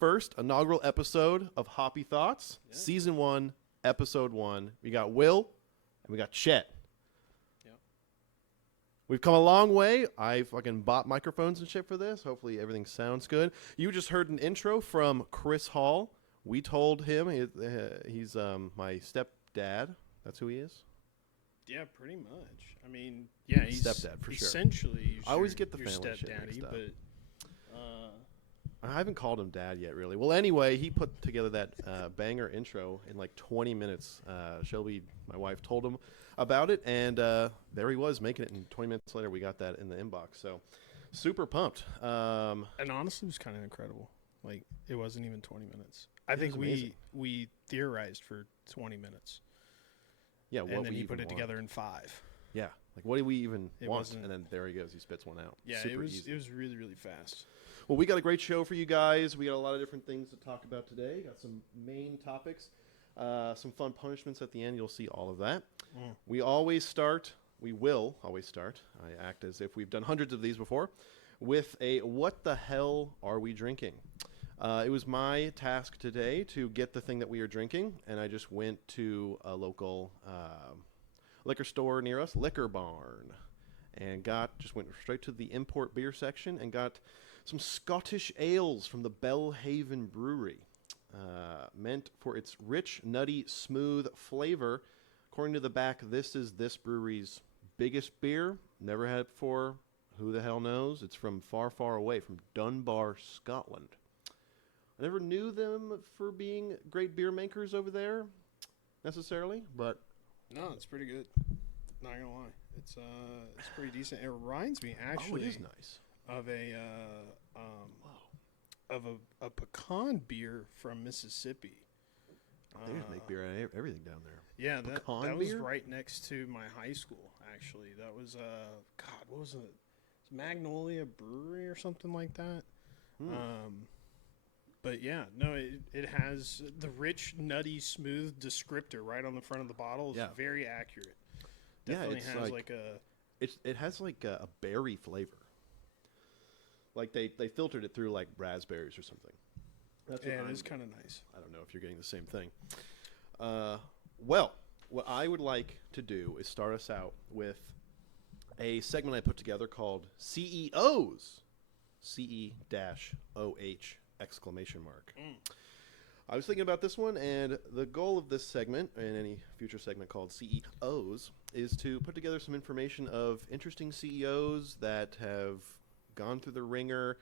first inaugural episode of Hoppy Thoughts, Season 1, Episode 1. We got Will and we got Chet. Yep. We've come a long way. I fucking bought microphones and shit for this. Hopefully everything sounds good. You just heard an intro from Chris Hall. We told him he's my stepdad. That's who he is? Yeah, pretty much. I mean, yeah, he's stepdad for sure. Essentially, I always get the your family shit stepdaddy, mixed up. but I haven't called him dad yet, really. Well, anyway, he put together that banger intro in like 20 minutes. Shelby, my wife, told him about it, and there he was making it. And 20 minutes later, we got that in the inbox. So, super pumped. and honestly, it was kind of incredible. Like, it wasn't even 20 minutes. I think we theorized for 20 minutes. Yeah, and then he put it together in 5. Yeah, like what do we even want? wasn't- And then there he goes. He spits one out. Yeah, Super it was easy. it was really, really fast. Well, we got a great show for you guys. We got a lot of different things to talk about today. Got some main topics, some fun punishments at the end. You'll see all of that. We will always start. I act as if we've done hundreds of these before, with a what the hell are we drinking? It was my task today to get the thing that we are drinking, and I just went to a local liquor store near us, Liquor Barn, and went straight to the import beer section and got some Scottish ales from the Belhaven Brewery, meant for its rich, nutty, smooth flavor. According to the back, this is this brewery's biggest beer. Never had it before. Who the hell knows? It's from far, far away, from Dunbar, Scotland. I never knew them for being great beer makers over there, necessarily, but No, it's pretty good. Not gonna lie, it's pretty decent. It reminds me actually it is nice. of a pecan beer from Mississippi. They just make beer out of everything down there. Yeah, that Pecan was beer? right next to my high school. Actually, that was what was it? It's Magnolia Brewery or something like that. But yeah, no, it has the rich, nutty, smooth descriptor right on the front of the bottle. It's very accurate. Definitely it's has it has like a berry flavor. Like they filtered it through like raspberries or something. That's what it is kind of nice. I don't know if you're getting the same thing. Well, what I would like to do is start us out with a segment I put together called CE-Ohs. CE-OH exclamation mark. I was thinking about this one, and the goal of this segment, and any future segment called CE-Ohs, is to put together some information of interesting CEOs that have gone through the ringer,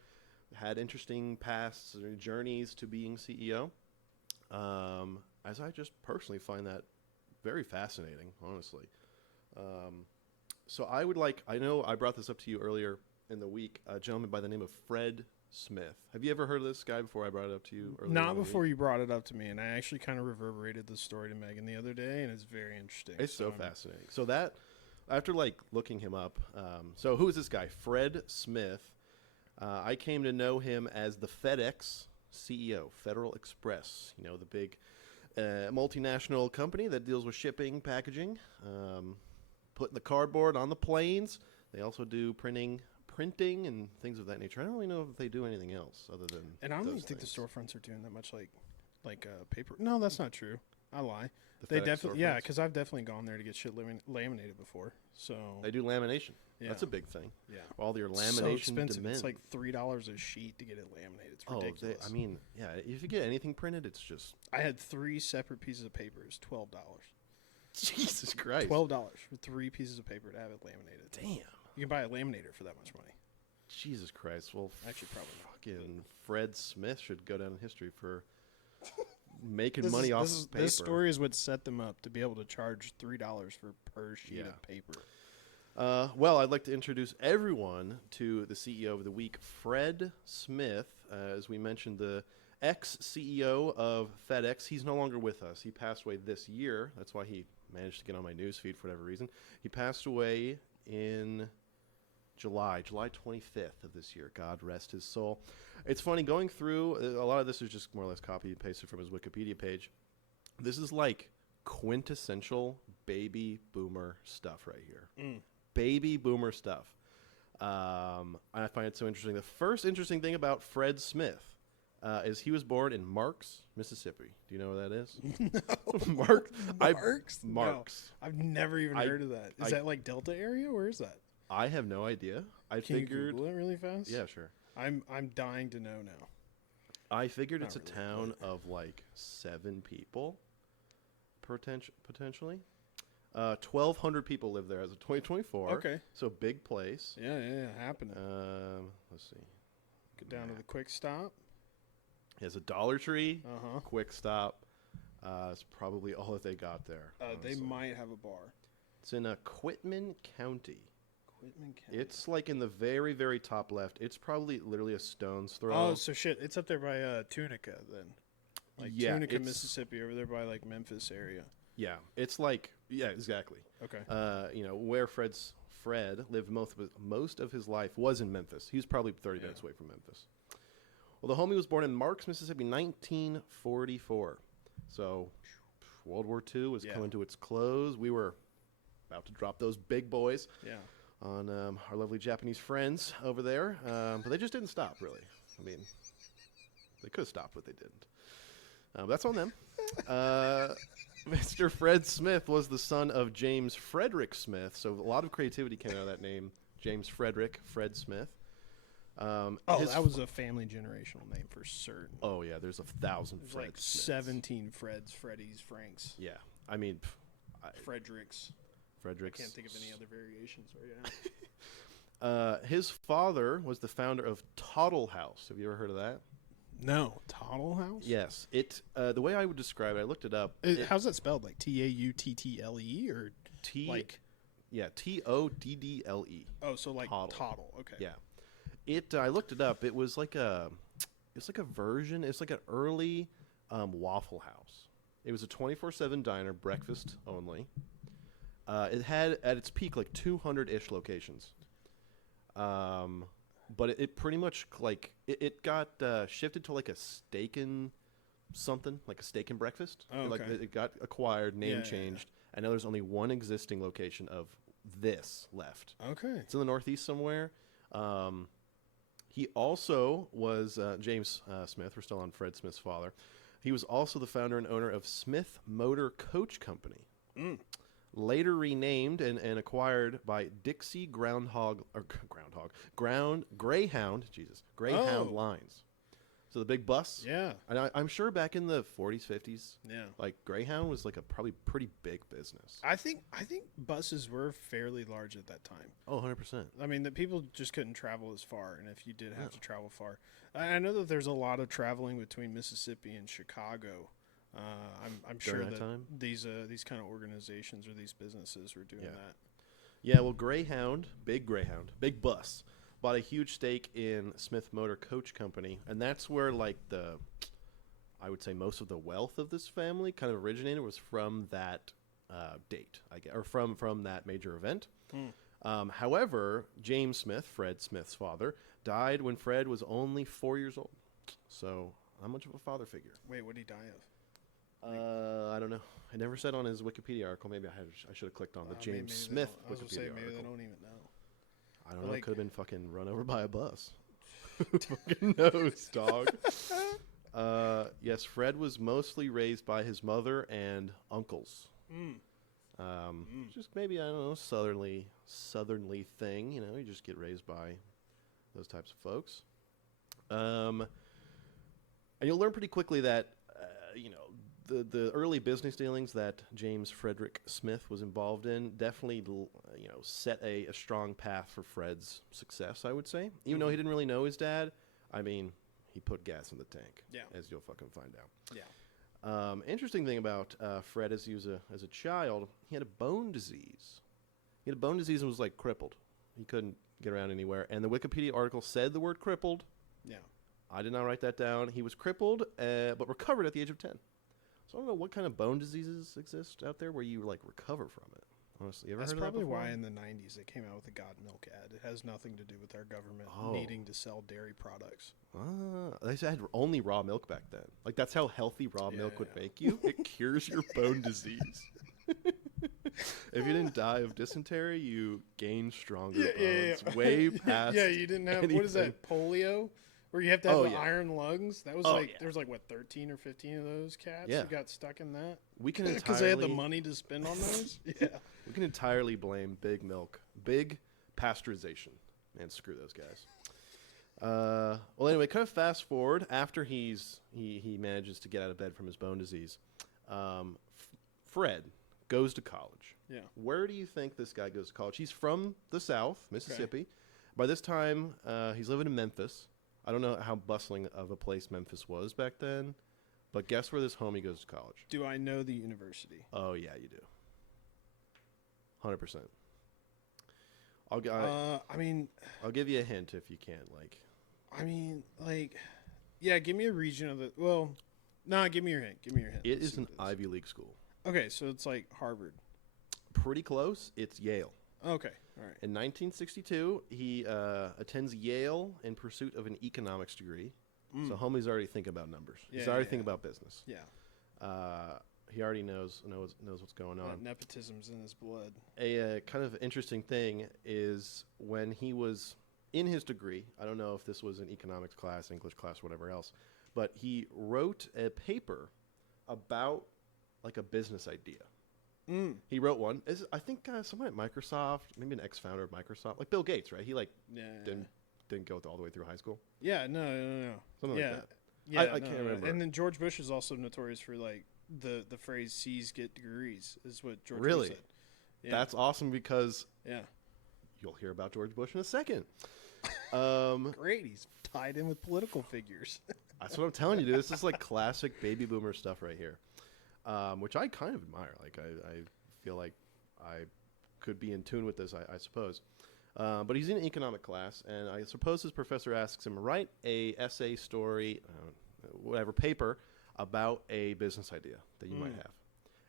had interesting pasts or journeys to being CEO. As I just personally find that very fascinating, honestly. So I know I brought this up to you earlier in the week, a gentleman by the name of Fred Smith. Have you ever heard of this guy before I brought it up to you earlier? Not before you brought it up to me, and I actually kind of reverberated the story to Megan the other day, and it's very interesting. It's so fascinating. So that, after looking him up, so who is this guy? Fred Smith. I came to know him as the FedEx CEO, Federal Express, the big multinational company that deals with shipping, packaging, putting the cardboard on the planes. They also do printing and things of that nature. I don't really know if they do anything else other than And I don't even think the storefronts are doing that much like paper. No, that's not true. I lie. They definitely, because I've definitely gone there to get shit laminated before. So they do lamination. Yeah. That's a big thing. Yeah, all your lamination. So expensive. Demand. It's like $3 a sheet to get it laminated. It's ridiculous. If you get anything printed, it's just. I had 3 separate pieces of paper. It's $12. Jesus Christ! $12 for 3 pieces of paper to have it laminated. Damn. You can buy a laminator for that much money. Jesus Christ! Well, actually, probably not. Fucking Fred Smith should go down in history for making money off of paper. This story is what set them up to be able to charge $3 for per sheet of paper. Well, I'd like to introduce everyone to the CEO of the week, Fred Smith. As we mentioned, the ex-CEO of FedEx. He's no longer with us. He passed away this year. That's why he managed to get on my news feed for whatever reason. He passed away in July 25th of this year. God rest his soul. It's funny, going through, a lot of this is just more or less copy and pasted from his Wikipedia page. This is like quintessential baby boomer stuff right here. Baby boomer stuff. I find it so interesting. The first interesting thing about Fred Smith is he was born in Marks, Mississippi. Do you know where that is? No. Marks? No, I've never even heard of that. Is that like Delta area? Where is that? I have no idea. Can you Google it really fast? Yeah, sure. I'm dying to know now. I figured it's a town of like 7 people, potentially. 1,200 people live there as of 2024. Okay. So big place. Yeah, happening. Let's see. Get down to the quick stop. There's a Dollar Tree, Uh-huh. Quick Stop. It's probably all that they got there. They might have a bar. It's in Quitman County. Quitman County. It's like in the very, very top left. It's probably literally a stone's throw. Oh, so shit. It's up there by Tunica then. Like Tunica, Mississippi, over there by like Memphis area. Yeah, it's like, yeah, exactly. Okay. Where Fred lived most of his life was in Memphis. He was probably 30 minutes away from Memphis. Well, the homie was born in Marks, Mississippi, 1944. So World War II was coming to its close. We were about to drop those big boys on our lovely Japanese friends over there. But they just didn't stop, really. I mean, they could have stopped, but they didn't. That's on them. Mr. Fred Smith was the son of James Frederick Smith, so a lot of creativity came out of that name, James Frederick, Fred Smith. That was a family generational name for certain. Oh, yeah, there's 1,000 Freds. Like 17 Freds, Freddies, Franks. Yeah, I mean... Fredericks. I can't think of any other variations. His father was the founder of Toddle House. Have you ever heard of that? No. Toddle House? Yes. The way I would describe it, I looked it up. How's that spelled? Like Tauttle or like... Yeah, Toddle. Oh, so like Toddle. Okay. Yeah. I looked it up. It was like it's like a version. It's like an early Waffle House. It was a 24/7 diner, breakfast only. It had at its peak like 200-ish locations. But it pretty much like it got shifted to like a steak and something, like a steak and breakfast. Oh, okay. Like it got acquired, name changed, and now there's only one existing location of this left. Okay. It's in the Northeast somewhere. He also was James Smith. We're still on Fred Smith's father. He was also the founder and owner of Smith Motor Coach Company. Later renamed and acquired by Dixie Greyhound Lines. So the big bus. Yeah. And I'm sure back in the 40s, 50s, yeah, like Greyhound was like a probably pretty big business. I think buses were fairly large at that time. Oh, 100%. I mean, the people just couldn't travel as far, and if you did have to travel far, I know that there's a lot of traveling between Mississippi and Chicago. I'm sure that these kind of organizations or these businesses were doing that. Yeah, well, Greyhound, big bus, bought a huge stake in Smith Motor Coach Company, and that's where like I would say most of the wealth of this family kind of originated was from that date, I guess, or from that major event. However, James Smith, Fred Smith's father, died when Fred was only 4 years old. So, not much of a father figure. Wait, what did he die of? I don't know. It never said on his Wikipedia article. Maybe I should have clicked on the James Smith Wikipedia article. Maybe they don't even know. I don't know. It could have been fucking run over by a bus. Fucking knows, dog. Yes, Fred was mostly raised by his mother and uncles. Just maybe, I don't know, southerly thing. You know, you just get raised by those types of folks. And you'll learn pretty quickly that, the early business dealings that James Frederick Smith was involved in definitely, set a strong path for Fred's success, I would say. Even though he didn't really know his dad, I mean, he put gas in the tank, as you'll fucking find out. Yeah. Interesting thing about Fred as he was as a child, he had a bone disease. He had a bone disease and was, like, crippled. He couldn't get around anywhere. And the Wikipedia article said the word crippled. Yeah. I did not write that down. He was crippled, but recovered at the age of 10. So I don't know what kind of bone diseases exist out there where you like recover from it. Honestly, you ever heard of that before? That's probably why in the 90s they came out with the God Milk ad. It has nothing to do with our government needing to sell dairy products. They had only raw milk back then. Like that's how healthy raw milk would make you. It cures your bone disease. If you didn't die of dysentery, you gain stronger bones. Way past. Yeah, you didn't have anything. What is that? Polio? Where you have to have the iron lungs. That was there was like, what, 13 or 15 of those cats who got stuck in that? We can entirely... Because they had the money to spend on those? Yeah. We can entirely blame big milk. Big pasteurization. Man, screw those guys. Well, anyway, kind of fast forward. After he manages to get out of bed from his bone disease, Fred goes to college. Yeah. Where do you think this guy goes to college? He's from the South, Mississippi. Okay. By this time, he's living in Memphis. I don't know how bustling of a place Memphis was back then, but guess where this homie goes to college? Do I know the university? Oh, yeah, you do. 100%. I'll give you a hint if you can't, yeah, give me a region of the... Well, give me your hint. It is an Ivy League school. Okay, so it's like Harvard. Pretty close. It's Yale. Okay, all right. In 1962, he attends Yale in pursuit of an economics degree. So homie's already thinking about numbers. He's already thinking about business. Yeah. He already knows what's going on. That nepotism's in his blood. A kind of interesting thing is when he was in his degree, I don't know if this was an economics class, English class, whatever else, but he wrote a paper about like a business idea. He wrote one. I think someone at Microsoft, maybe an ex-founder of Microsoft, like Bill Gates, right? He didn't go all the way through high school. Yeah, no. Something like that. Yeah, I can't remember. And then George Bush is also notorious for like the phrase "C's get degrees" is what George really Bush said. Yeah. That's awesome because you'll hear about George Bush in a second. Great, he's tied in with political figures. That's what I'm telling you, dude. This is like classic baby boomer stuff right here. Which I kind of admire. Like, I feel like I could be in tune with this, I suppose. But he's in an economic class, and I suppose his professor asks him, write a essay, story, whatever, paper about a business idea that you might have.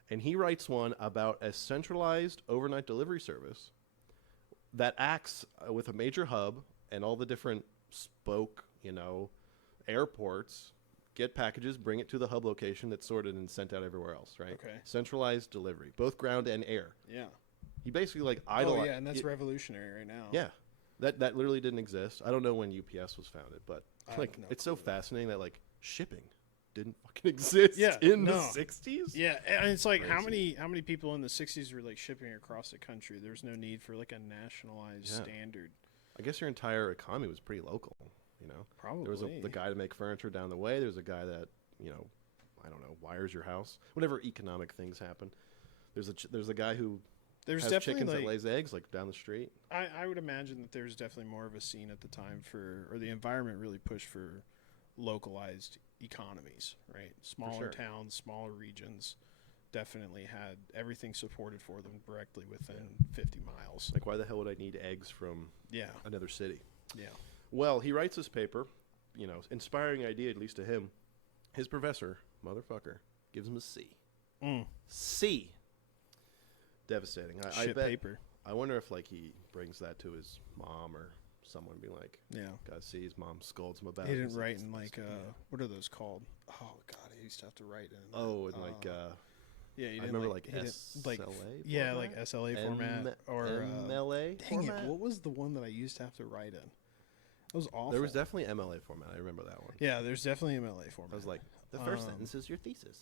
And he writes one about a centralized overnight delivery service that acts with a major hub and all the different spoke, airports, get packages, bring it to the hub location that's sorted and sent out everywhere else, right? Okay. Centralized delivery, both ground and air. Yeah. He basically idolized. Oh yeah, and that's revolutionary right now. Yeah. That literally didn't exist. I don't know when UPS was founded, but it's so fascinating that shipping didn't fucking exist in the 60s. Yeah, and it's like how many people in the 60s were like shipping across the country? There's no need for like a nationalized standard. I guess your entire economy was pretty local. Probably. There was the guy to make furniture down the way. There's a guy that, I don't know, wires your house. Whatever economic things happen. There's a guy who has chickens that lays eggs down the street. I would imagine that there's definitely more of a scene at the time or the environment really pushed for localized economies, right? Smaller towns, smaller regions definitely had everything supported for them directly within 50 miles. Like, why the hell would I need eggs from another city? Yeah. Well, he writes this paper, inspiring idea, at least to him. His professor, motherfucker, gives him a C. C. Devastating. I bet. Paper. I wonder if he brings that to his mom or someone, be like, gotta see his mom scolds him about it. He didn't write in what are those called? Oh God, I used to have to write in. I remember SLA. Yeah, like SLA format or MLA. Dang it! What was the one that I used to have to write in? That was awful. There was definitely MLA format. I remember that one. Yeah, there's definitely MLA format. I was like, the first sentence is your thesis,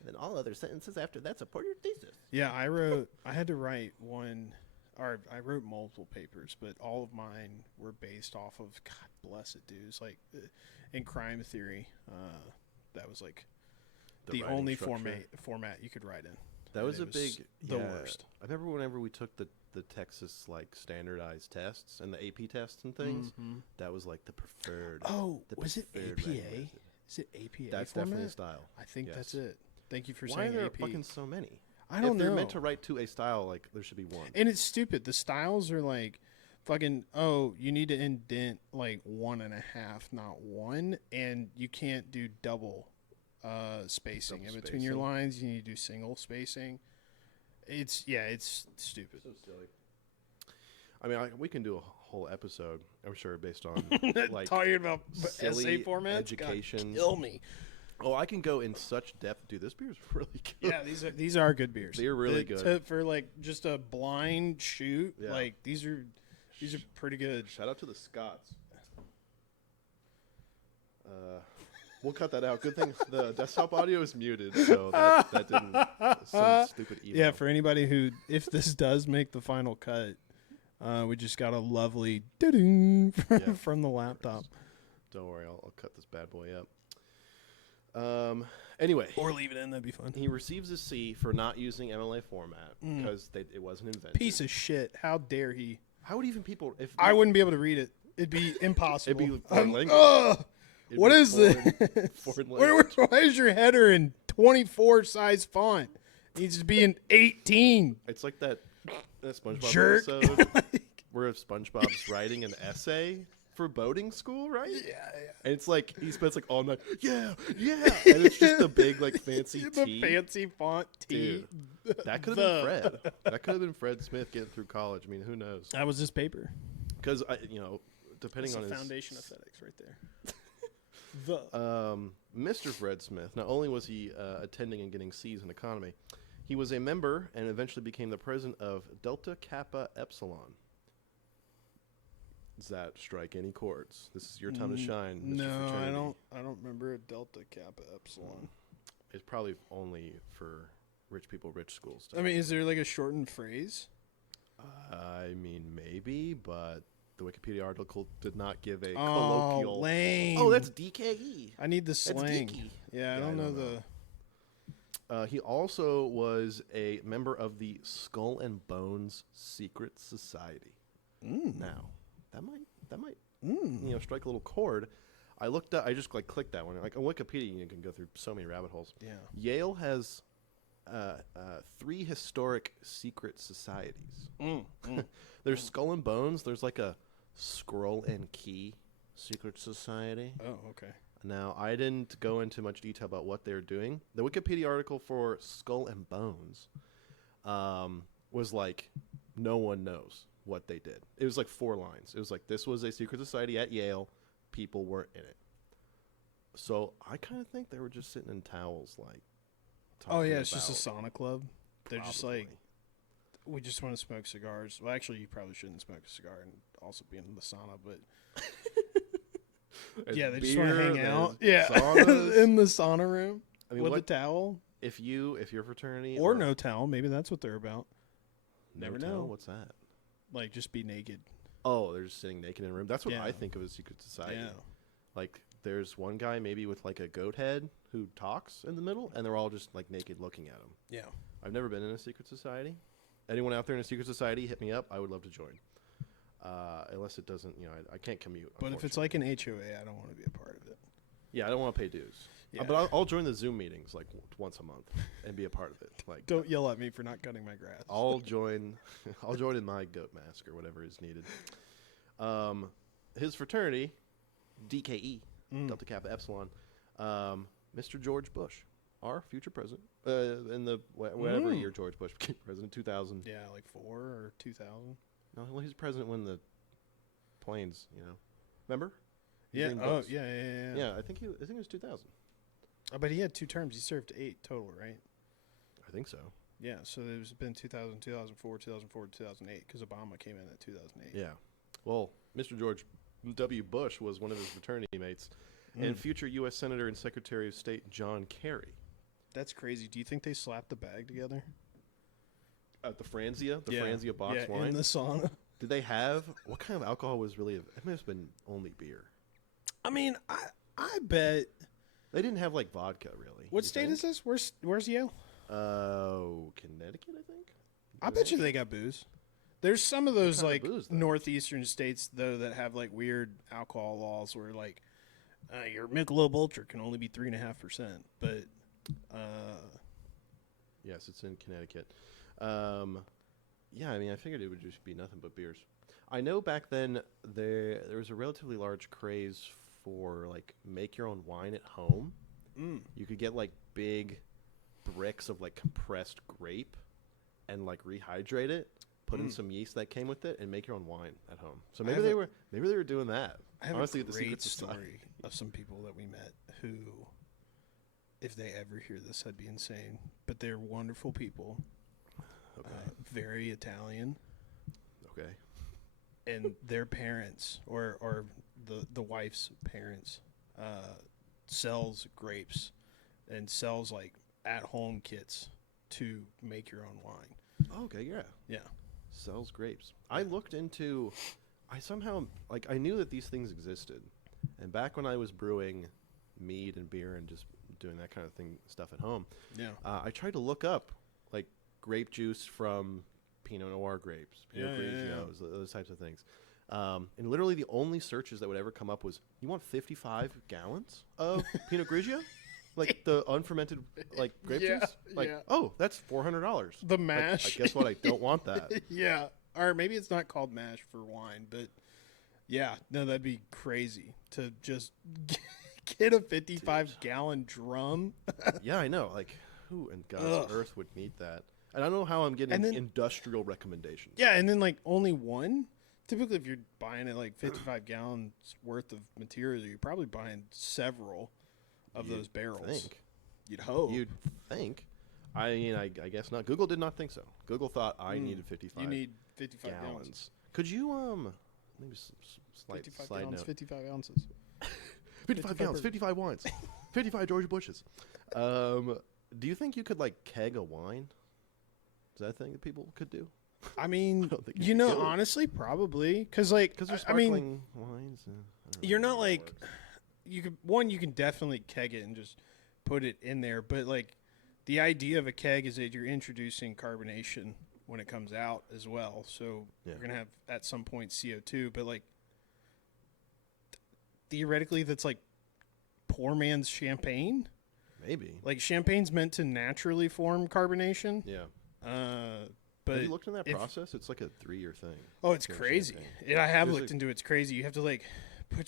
and then all other sentences after that support your thesis. Yeah, I had to write one, or I wrote multiple papers, but all of mine were based off of, God bless it, dudes. Like, in crime theory, that was like the only format you could write in. That was the worst. I remember whenever we took the Texas standardized tests and the AP tests and things, that was the preferred. Oh, was it APA? Is it APA? That's format? definitely a style. I think that's it. Thank you for Why saying are there AP. fucking so many? I don't know. If they're meant to write to a style, there should be one. And it's stupid. The styles are fucking, you need to indent 1.5, not 1, and you can't do double spacing in between your lines. You need to do single spacing. It's stupid. So silly. I mean, we can do a whole episode, I'm sure, based on talking about essay formats. Education. God, kill me. Oh, I can go in such depth. Dude, this beer's really good. Yeah, these are good beers. They're really good for just a blind shoot. Yeah. These are pretty good. Shout out to the Scots. We'll cut that out. Good thing the desktop audio is muted, so that didn't some stupid email. Yeah, for anybody who, if this does make the final cut, we just got a lovely ding from the laptop. Don't worry, I'll cut this bad boy up. Anyway, or leave it in. That'd be fun. He receives a C for not using MLA format because it wasn't invented. Piece of shit! How dare he? How would even people? If I wouldn't be able to read it, it'd be impossible. It'd be foreign language. What is this? Foreign language. Why is your header in 24 size font? It needs to be in 18. It's like that SpongeBob Jerk. episode where SpongeBob's writing an essay for boating school, right? Yeah. And it's like he spends like all night, yeah, and it's just the big like fancy T. The fancy font T. Dude, that could have been Fred. That could have been Fred Smith getting through college. I mean, who knows? That was his paper. Because depending on the his foundation of FedEx right there. Mr. Fred Smith, not only was he attending and getting C's in economy, he was a member and eventually became the president of Delta Kappa Epsilon. Does that strike any chords? This is your time to shine, Mr. No, Fraternity. I don't remember a Delta Kappa Epsilon. It's probably only for rich people, rich schools. I mean, is there like a shortened phrase? I mean, maybe, but the Wikipedia article did not give a colloquial. Lame. Oh, that's DKE. I need the slang. geeky. Yeah, I don't know the. He also was a member of the Skull and Bones Secret Society. Now, that might strike a little chord. I looked up. I just clicked that one. Like on Wikipedia, you can go through so many rabbit holes. Yeah. Yale has 3 historic secret societies. There's Skull and Bones. There's like a Scroll and Key secret society. Oh, okay. Now, I didn't go into much detail about what they're doing. The Wikipedia article for Skull and Bones was like, no one knows what they did. It was like 4 lines. It was like, this was a secret society at Yale. People weren't in it. So I kind of think they were just sitting in towels, like. Oh yeah, it's just a sauna club. They're Probably. just like, we just want to smoke cigars. Well, actually, you probably shouldn't smoke a cigar and also be in the sauna, but yeah, they just want to hang out. Yeah, in the sauna room with a towel. If your fraternity or no towel, maybe that's what they're about. Never know. What's that? Like just be naked. Oh, they're just sitting naked in a room. That's what I think of as secret society. Yeah. Like there's one guy maybe with like a goat head who talks in the middle, and they're all just like naked looking at him. Yeah. I've never been in a secret society. Anyone out there in a secret society, hit me up. I would love to join. Unless it doesn't, I can't commute. But if it's like an HOA, I don't want to be a part of it. Yeah, I don't want to pay dues. Yeah. But I'll join the Zoom meetings like once a month and be a part of it. Like, don't yell at me for not cutting my grass. I'll join in my goat mask or whatever is needed. His fraternity, DKE, Delta Kappa Epsilon, Mr. George Bush, our future president, in the whatever year George Bush became president, 2000. Yeah, like 4 or 2000. No, well, he's president when the planes, remember? Yeah. Oh, yeah. Yeah, I think it was 2000. But he had 2 terms. He served 8 total, right? I think so. Yeah, so there's been 2000, 2004, 2004, 2008, because Obama came in at 2008. Yeah. Well, Mr. George W. Bush was one of his fraternity mates, and future U.S. Senator and Secretary of State John Kerry. That's crazy. Do you think they slapped the bag together? At the Franzia? Franzia box wine? In the sauna. Did they have... What kind of alcohol was really... It must have been only beer. I mean, I bet... They didn't have, like, vodka, really. What state is this? Where's Yale? Connecticut, I think. I bet you they got booze. There's some of those, like, booze, northeastern states, though, that have, like, weird alcohol laws where, like, your Michelob Ultra can only be 3.5%. But, yes, it's in Connecticut. Yeah, I mean, I figured it would just be nothing but beers. I know back then there was a relatively large craze for, like, make your own wine at home. You could get, like, big bricks of, like, compressed grape and, like, rehydrate it, put in some yeast that came with it, and make your own wine at home. So maybe they were doing that. I have Honestly, a great story of some people that we met who, if they ever hear this, I'd be insane. But they're wonderful people. Okay. Very Italian. Okay. And their parents, or the wife's parents, sells grapes and sells like at-home kits to make your own wine. Okay, yeah. Yeah. Sells grapes. I looked into, I somehow, like, I knew that these things existed. And back when I was brewing mead and beer and just doing that kind of stuff at home, I tried to look up, like, grape juice from Pinot Noir grapes, Pinot Grigios, those types of things. And literally the only searches that would ever come up was, you want 55 gallons of Pinot Grigio? Like the unfermented, like, grape juice? Like, oh, that's $400. The mash. Like, I guess what? I don't want that. Yeah. Or maybe it's not called mash for wine, but yeah, no, that'd be crazy to just get a 55-gallon drum. Yeah, I know. Like, who in God's earth would need that? And I don't know how I'm getting industrial recommendations. Yeah, and then, like, only one? Typically, if you're buying it, like, 55 gallons worth of material, you're probably buying several of those barrels. You'd hope. You'd think. I mean, I guess not. Google did not think so. Google thought I needed 55 You need 55 gallons. gallons. Could you, maybe slight 55 slide gallons, note. 55 ounces. 55 gallons, 55 wines, 55 Georgia Bushes. Do you think you could, like, keg a wine? Is that a thing that people could do? I mean, I don't think you could. Honestly, probably. Because, like, they're sparkling wines. You're not, like, you can definitely keg it and just put it in there. But, like, the idea of a keg is that you're introducing carbonation when it comes out as well. So you're going to have, at some point, CO2. But, like, theoretically, that's, like, poor man's champagne. Maybe. Like, champagne's meant to naturally form carbonation. Yeah. But have you looked in that process? It's like a 3-year thing. Oh, it's crazy. I have looked into it. It's crazy. You have to, like,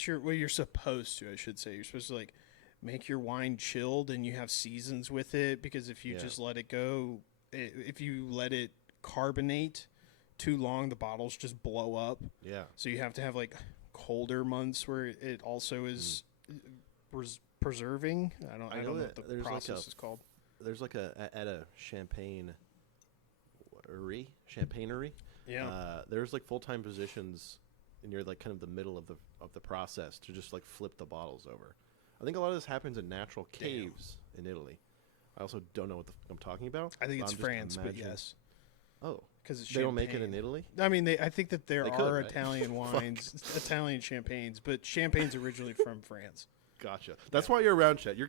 you're supposed to, I should say. You're supposed to, like, make your wine chilled, and you have seasons with it, because if you just let it go, if you let it carbonate too long, the bottles just blow up. Yeah. So you have to have, like, colder months where it also is preserving. I don't know what the process is called. There's like at a champagnery. Yeah. There's like full-time positions, and you're like kind of the middle of the process to just like flip the bottles over. I think a lot of this happens in natural caves in Italy. I also don't know what I'm talking about. I think it's France, but yes. Oh, because they don't make it in Italy. I mean, I think that there are Italian wines, Italian champagnes, but champagne's originally from France. Gotcha. That's why you're around, Chet. You're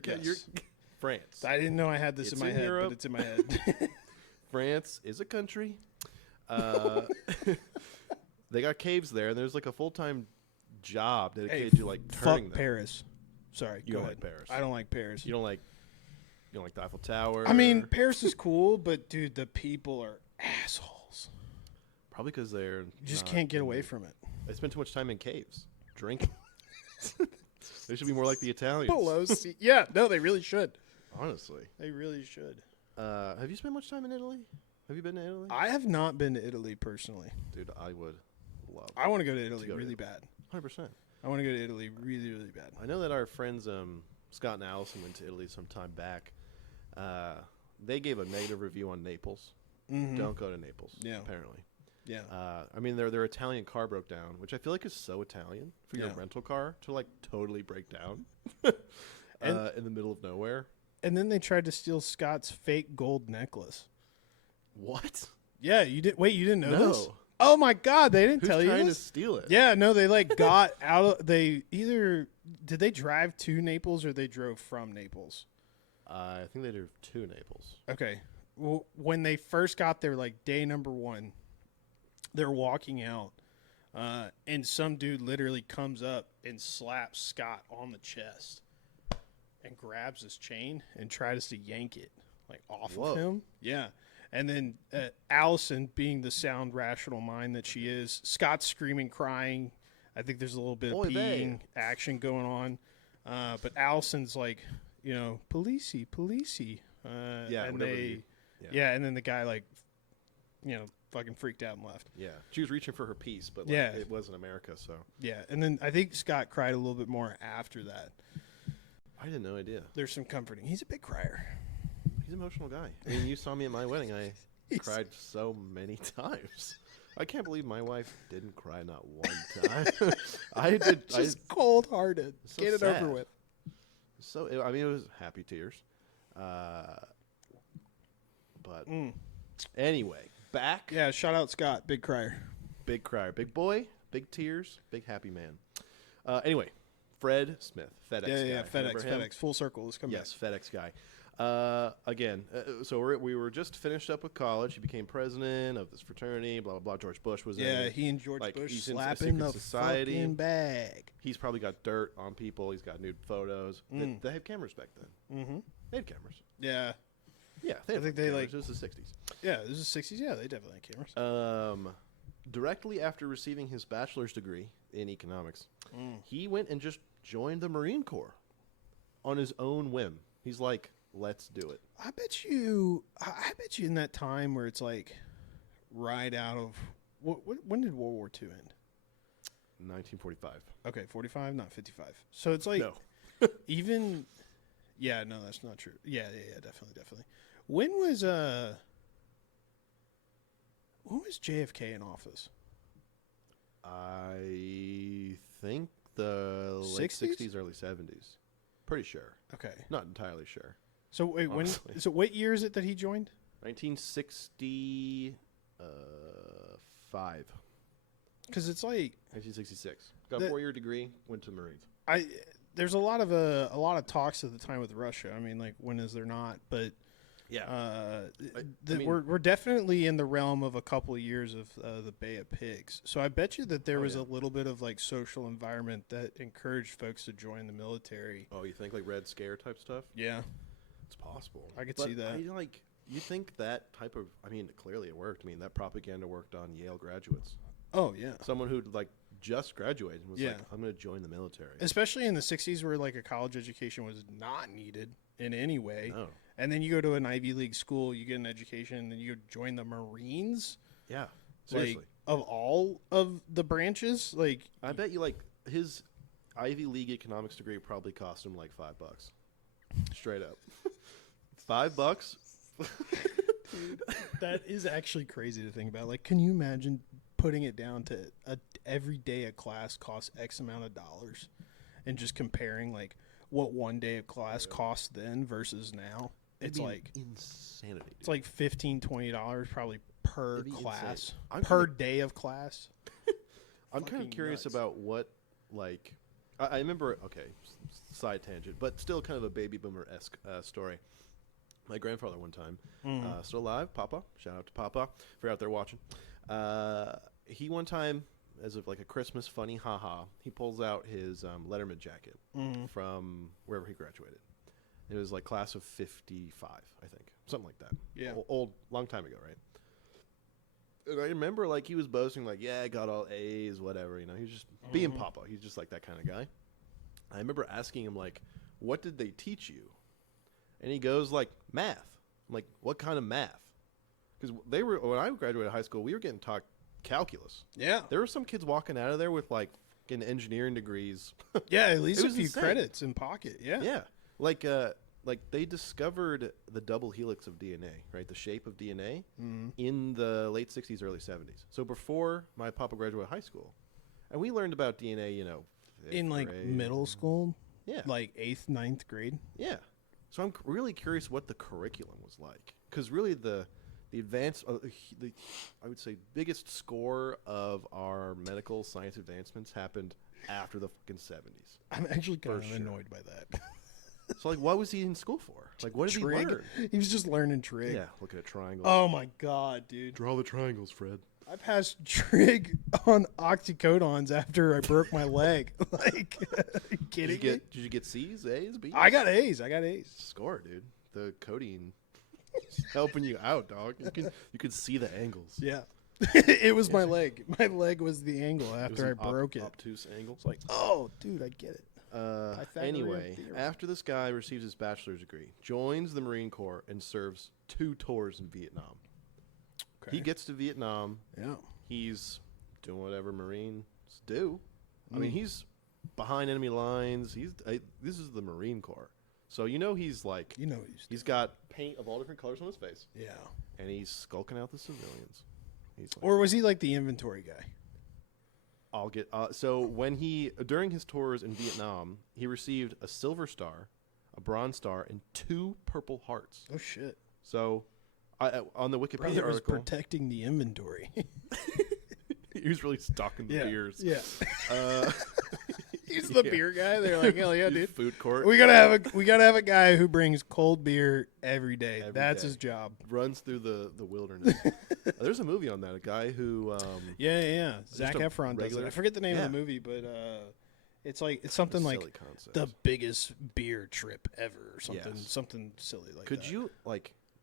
France. I didn't know I had this in my head, but it's in my head. France is a country. They got caves there, and there's like a full-time job dedicated to like turning them. Paris. Sorry, you go don't ahead. like Paris. I don't like Paris. You don't like the Eiffel Tower. I mean, Paris is cool, but dude, the people are assholes. Probably because you just can't get away from it. They spend too much time in caves drinking. They should be more like the Italians. Yeah, no, they really should. Honestly, they really should. Have you spent much time in Italy? Have you been to Italy? I have not been to Italy personally. Dude, I would love. I want to go to Italy really bad. 100%. I want to go to Italy really, really bad. I know that our friends Scott and Allison went to Italy some time back. They gave a negative review on Naples. Mm-hmm. Don't go to Naples. Yeah. Apparently. Yeah. I mean, their Italian car broke down, which I feel like is so Italian for your rental car to like totally break down in the middle of nowhere. And then they tried to steal Scott's fake gold necklace. What? Yeah, you did. Wait, you didn't know this? Oh my God, they didn't tell you this? Who's trying to steal it? Yeah, no, they like got out of. They either did they drive to Naples or they drove from Naples. I think they drove to Naples. Okay, well, when they first got there, like day number 1, they're walking out, and some dude literally comes up and slaps Scott on the chest, and grabs his chain and tries to yank it like off of him. Yeah. And then Allison, being the sound, rational mind that she is, Scott's screaming, crying. I think there's a little bit of peeing action going on. But Allison's like, policey. And and then the guy, like, fucking freaked out and left. Yeah. She was reaching for her piece, but it wasn't America, so. Yeah. And then I think Scott cried a little bit more after that. I had no idea. There's some comforting. He's a big crier. He's an emotional guy. I mean, you saw me at my wedding. I cried so many times. I can't believe my wife didn't cry not one time. I did. Just cold-hearted. So Get it sad. over with. So I mean, it was happy tears. But anyway, back. Yeah, shout out Scott, big crier. Big crier. Big boy, big tears, big happy man. Anyway, Fred Smith, FedEx guy. Yeah, FedEx. Full circle. Let's come back. Yes, FedEx guy. Again, so we were just finished up with college. He became president of this fraternity, blah, blah, blah. George Bush was in it. He and George Bush he's in slapping the society. fucking bag. He's probably got dirt on people. He's got nude photos. They had cameras back then. Mm-hmm. They had cameras. Yeah. Yeah, I think they cameras. It was the 60s. Yeah, this is the 60s. Yeah, they definitely had cameras. Directly after receiving his bachelor's degree in economics, he went and just joined the Marine Corps on his own whim. He's like, let's do it. I bet you in that time where it's like right out of when did World War II end? 1945. Okay, 45, not 55. So it's like No. even yeah, no, that's not true. Yeah, definitely. When was JFK in office? I think the late 60s, early 70s. Pretty sure. Okay. Not entirely sure. So wait, so what year is it that he joined? 1965. Because it's like 1966. Got a 4-year degree. Went to the Marines. There's a lot of talks at the time with Russia. I mean, like, when is there not? But yeah, we're definitely in the realm of a couple of years of the Bay of Pigs. So I bet you that there was a little bit of like social environment that encouraged folks to join the military. Oh, you think like Red Scare type stuff? Yeah, it's possible. I could see that. You think that type of? I mean, clearly it worked. I mean, that propaganda worked on Yale graduates. Oh yeah, someone who'd like just graduated and was like, I'm going to join the military. Especially in the 60s where like a college education was not needed in any way. No. And then you go to an Ivy League school, you get an education, and then you join the Marines. Yeah, seriously. Like, of all of the branches, like I bet you like his Ivy League economics degree probably cost him like $5. Straight up. $5? Dude, that is actually crazy to think about. Like, can you imagine putting it down to every day a class costs X amount of dollars and just comparing like what one day of class cost then versus now? It's like insanity. Dude. It's like $15-$20 probably per class, day of class. I'm kind of curious about what, like, I remember, okay, side tangent, but still kind of a baby boomer-esque story. My grandfather one time, still alive, Papa, shout out to Papa, if you're out there watching. He one time, as of like a Christmas funny haha, he pulls out his Letterman jacket from wherever he graduated. It was like class of 55, I think. Something like that. Yeah. Old, long time ago, right? And I remember like he was boasting like, yeah, I got all A's, whatever. You know, he was just being Papa. He's just like that kind of guy. I remember asking him like, what did they teach you? And he goes like, math. I'm like, what kind of math? Because when I graduated high school, we were getting taught calculus. Yeah. There were some kids walking out of there with like getting engineering degrees. Yeah, at least a few insane. credits in pocket. Yeah. Yeah. Like they discovered the double helix of DNA, right? The shape of DNA in the late 60s, early 70s. So before my papa graduated high school. And we learned about DNA, you know, in like middle school. Yeah. Like 8th, 9th grade. Yeah. So I'm really curious what the curriculum was like. Because really the advance, I would say, biggest score of our medical science advancements happened after the fucking 70s. I'm actually kind of annoyed by that. So, like, what was he in school for? Like, what did he learn? He was just learning trig. Yeah, looking at triangles. Oh, my God, dude. Draw the triangles, Fred. I passed trig on oxycodons after I broke my leg. Like, are you kidding me? Did you get C's, A's, B's? I got A's. Score, dude. The codeine is helping you out, dog. You can see the angles. Yeah. It was my leg. My leg was the angle after I broke it. Obtuse angle. It's like, oh, dude, I get it. Anyway, after this guy receives his bachelor's degree, joins the Marine Corps, and serves 2 tours in Vietnam. Okay. He gets to Vietnam. Yeah. He's doing whatever Marines do. I mean, he's behind enemy lines. This is the Marine Corps. So he's like, he's got paint of all different colors on his face. Yeah. And he's skulking out the civilians. He's like, or was he like the inventory guy? So when during his tours in Vietnam, he received a Silver Star, a bronze star, and 2 Purple Hearts. Oh shit! So, on the Wikipedia Brother was article, protecting the inventory. he was really stocking the beers. Yeah. Uh, He's the beer guy. They're like, hell yeah, dude. Food court. We gotta have a guy who brings cold beer every day. That's his job. Runs through the wilderness. There's a movie on that. A guy who. Yeah. Zac Efron does it. I forget the name of the movie, but it's something like the biggest beer trip ever, or something. Yes. Something silly like that. Could you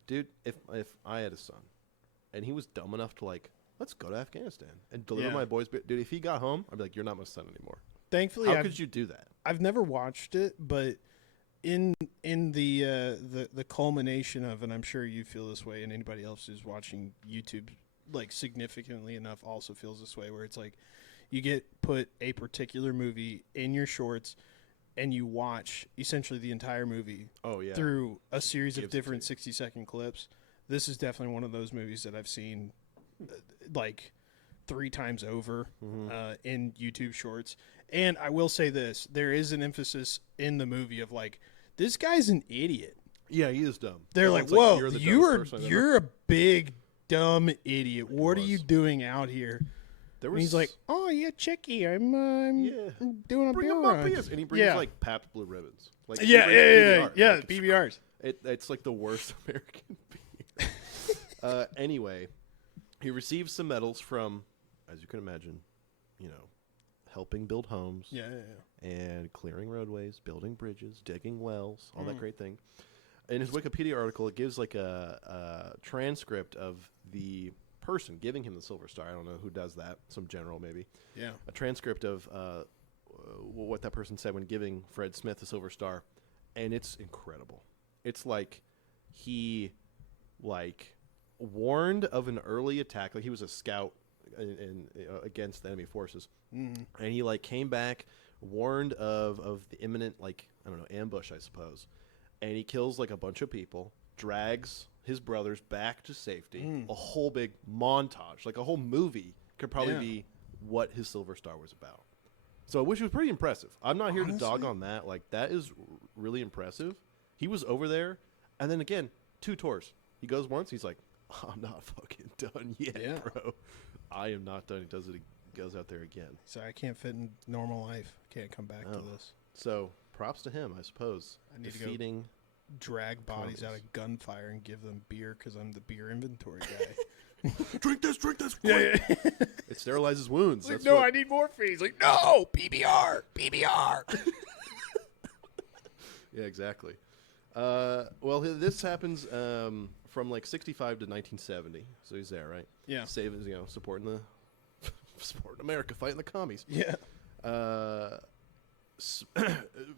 dude? If I had a son, and he was dumb enough to let's go to Afghanistan and deliver my boys beer, dude. If he got home, I'd be like, you're not my son anymore. Thankfully, how could you do that? I've never watched it, but in the culmination of, and I'm sure you feel this way, and anybody else who's watching YouTube significantly enough also feels this way, where it's like you get put a particular movie in your shorts, and you watch essentially the entire movie. Oh yeah. Through a series of different 60-second clips. This is definitely one of those movies that I've seen 3 times over in YouTube Shorts. And I will say this, there is an emphasis in the movie of this guy's an idiot. Yeah, he is dumb. They're like, whoa, you're a big dumb idiot. What are you doing out here? And he's like, oh yeah, Chicky, I'm doing a beer run. And he brings Pabst Blue Ribbons. PBRs. It's like the worst American beer. Anyway, he receives some medals from, as you can imagine, helping build homes, and clearing roadways, building bridges, digging wells, all that great thing. In his Wikipedia article, it gives a transcript of the person giving him the Silver Star. I don't know who does that. Some general, maybe. Yeah. A transcript of what that person said when giving Fred Smith the Silver Star, and it's incredible. It's like he warned of an early attack. He was a scout against the enemy forces, and he came back, warned of the imminent ambush, I suppose, and he kills a bunch of people, drags his brothers back to safety. A whole big montage, a whole movie could probably be what his Silver Star was about. So, which was pretty impressive. I'm not here to dog on that. That is really impressive. He was over there, and then again, 2 tours. He goes once, he's like, I'm not fucking done yet, bro. I am not done. He does it. He goes out there again. So I can't fit in normal life. Can't come back to this. So props to him, I suppose. I need to go drag bodies out of gunfire and give them beer because I'm the beer inventory guy. Drink this. Yeah. It sterilizes wounds. I need morphine. He's like, no, PBR. Yeah, exactly. Well, this happens from 65 to 1970. So he's there, right? Yeah. Saving, supporting America, fighting the commies. Yeah.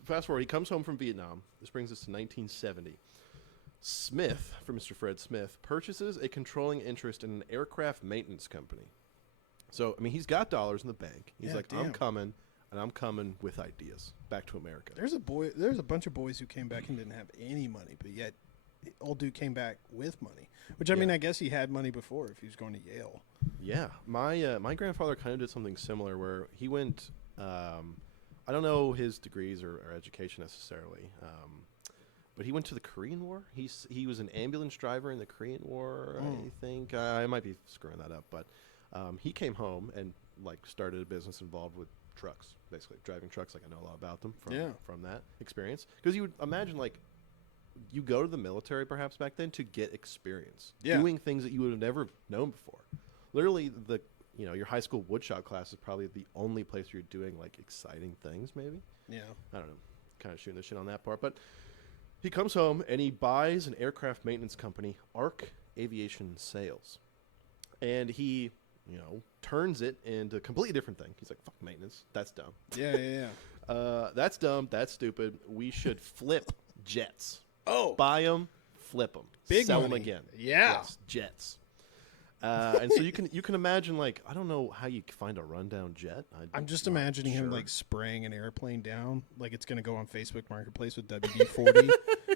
Fast forward, he comes home from Vietnam. This brings us to 1970. Smith, for Mr. Fred Smith, purchases a controlling interest in an aircraft maintenance company. So, he's got dollars in the bank. He's I'm coming, and I'm coming with ideas back to America. There's a bunch of boys who came back and didn't have any money, but yet old dude came back with money. Which, I guess he had money before if he was going to Yale. Yeah. My grandfather kind of did something similar where he went, I don't know his degrees or education necessarily, but he went to the Korean War. He was an ambulance driver in the Korean War, I think. I might be screwing that up, but he came home and started a business involved with trucks, basically driving trucks. I know a lot about them from that experience. Because you would imagine you go to the military perhaps back then to get experience, doing things that you would have never known before. Literally, your high school woodshop class is probably the only place where you're doing exciting things. Maybe. Yeah. I don't know. Kind of shooting the shit on that part, but he comes home and he buys an aircraft maintenance company, Arc Aviation Sales, and he turns it into a completely different thing. He's like, fuck maintenance. That's dumb. Yeah. That's dumb. That's stupid. We should flip jets. Oh. Buy them, flip them. Big Sell money. them again. Yeah. Yes, jets. And so you can imagine I don't know how you find a rundown jet. I'm just imagining him spraying an airplane down like it's gonna go on Facebook Marketplace with WD-40.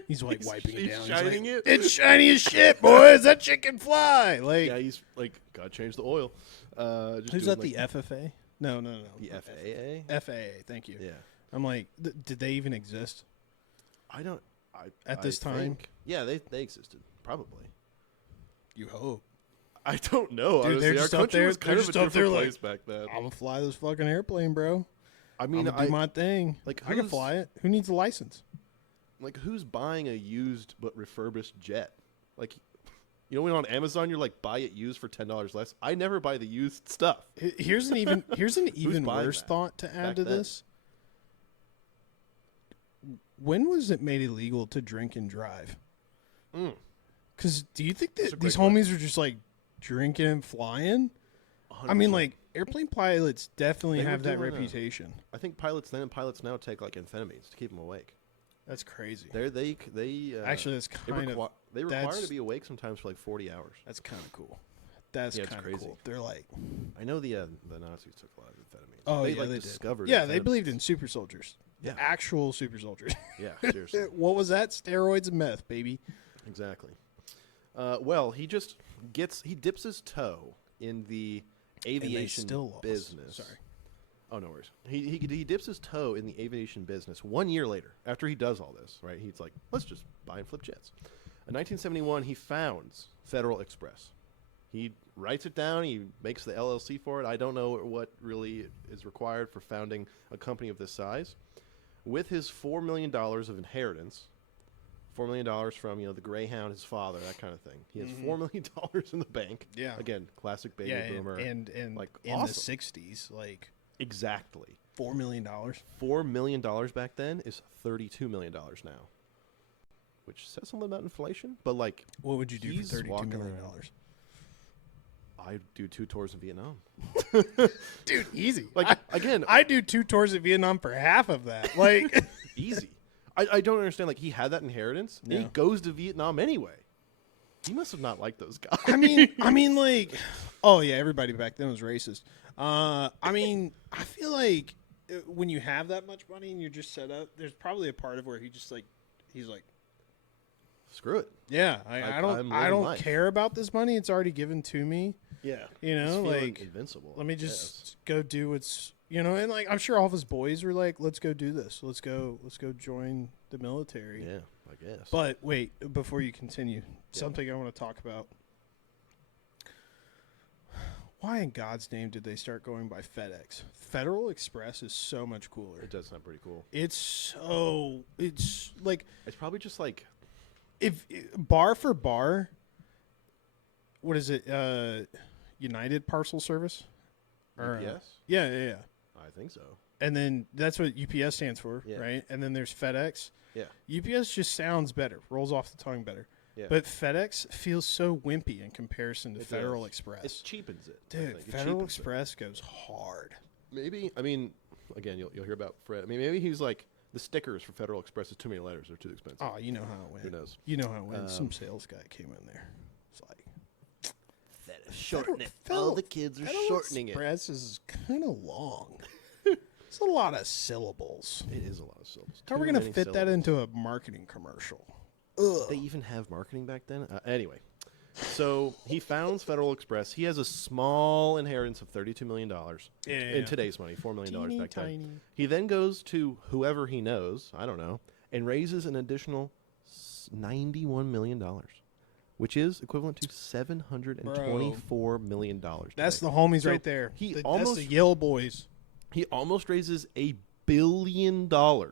He's wiping it down. Shining it. It's shiny as shit, boys. That shit can fly. He's gotta change the oil. Who's that? The FFA? No. The FAA. FAA. Thank you. Yeah. I'm did they even exist? I don't. at this time? Yeah, they existed probably. You hope. I don't know. Dude, honestly, our country was kind of a different place back then. I'm gonna fly this fucking airplane, bro. I mean, I'm gonna do my thing. Like, I can fly it. Who needs a license? Like, who's buying a used but refurbished jet? Like, you know, when on Amazon you're like, buy it used for $10 less. I never buy the used stuff. Here's an even worse thought to add to this. When was it made illegal to drink and drive? Because do you think that these homies are just like drinking and flying? 100%. I mean, like, airplane pilots definitely have that reputation. I think pilots then and pilots now take like amphetamines to keep them awake. That's crazy. They actually, that's kind of they require to be awake sometimes for like 40 hours. That's kind of cool. That's kind of cool. They're like, I know the Nazis took a lot of amphetamines. Oh, they discovered. Yeah, they believed in super soldiers. Yeah. The actual super soldiers. Yeah, seriously. What was that? Steroids and meth, baby. Exactly. Well, he dips his toe in the aviation business. Sorry. Oh, no worries. He dips his toe in the aviation business 1 year later. After he does all this, right? He's like, let's just buy and flip jets. In 1971, he founds Federal Express. He writes it down. He makes the LLC for it. I don't know what really is required for founding a company of this size. With his $4 million of inheritance, $4 million from, the Greyhound, his father, that kind of thing. He has $4 million in the bank. Yeah. Again, classic baby boomer. And like in awesome. the 60s, like. Exactly. $4 million. $4 million back then is $32 million now. Which says something about inflation, but like. What would you do for $32 million? I'd do 2 tours in Vietnam. Dude, easy. Like, again. I do 2 tours in Vietnam for half of that. Like. Easy. I don't understand. Like, he had that inheritance, and he goes to Vietnam anyway. He must have not liked those guys. I mean, like, oh yeah, everybody back then was racist. I mean, I feel like when you have that much money and you're just set up, there's probably a part of where he's like, screw it. Yeah, I don't care about this money. It's already given to me. Yeah, like invincible. Let me just go do what's and like I'm sure all of his boys were like, let's go do this. Let's go join the military. Yeah, I guess. But wait, before you continue, something I want to talk about. Why in God's name did they start going by FedEx? Federal Express is so much cooler. It does sound pretty cool. It's like it's probably just like if bar for bar. What is it? United Parcel Service? Or, UPS? Yeah. I think so. And then that's what UPS stands for, right? And then there's FedEx. Yeah. UPS just sounds better, rolls off the tongue better. Yeah. But FedEx feels so wimpy in comparison to Federal Express. It cheapens it. Dude, Federal Express goes hard. Maybe, I mean, again, you'll hear about Fred. I mean, maybe he's like, the stickers for Federal Express is too many letters. They're too expensive. Oh, you know how it went. Who knows? You know how it went. Some sales guy came in there. It's like, shorten it. All the kids are shortening it. Express is kind of long. It's a lot of syllables. It is a lot of syllables. How are we going to fit that into a marketing commercial? Ugh. They even have marketing back then? Anyway, so he founds Federal Express. He has a small inheritance of $32 million in today's money, $4 million back then. He then goes to whoever he knows, I don't know, and raises an additional $91 million. Which is equivalent to $724 million. That's the homies right there. That's the Yale boys. He almost raises $1 billion. No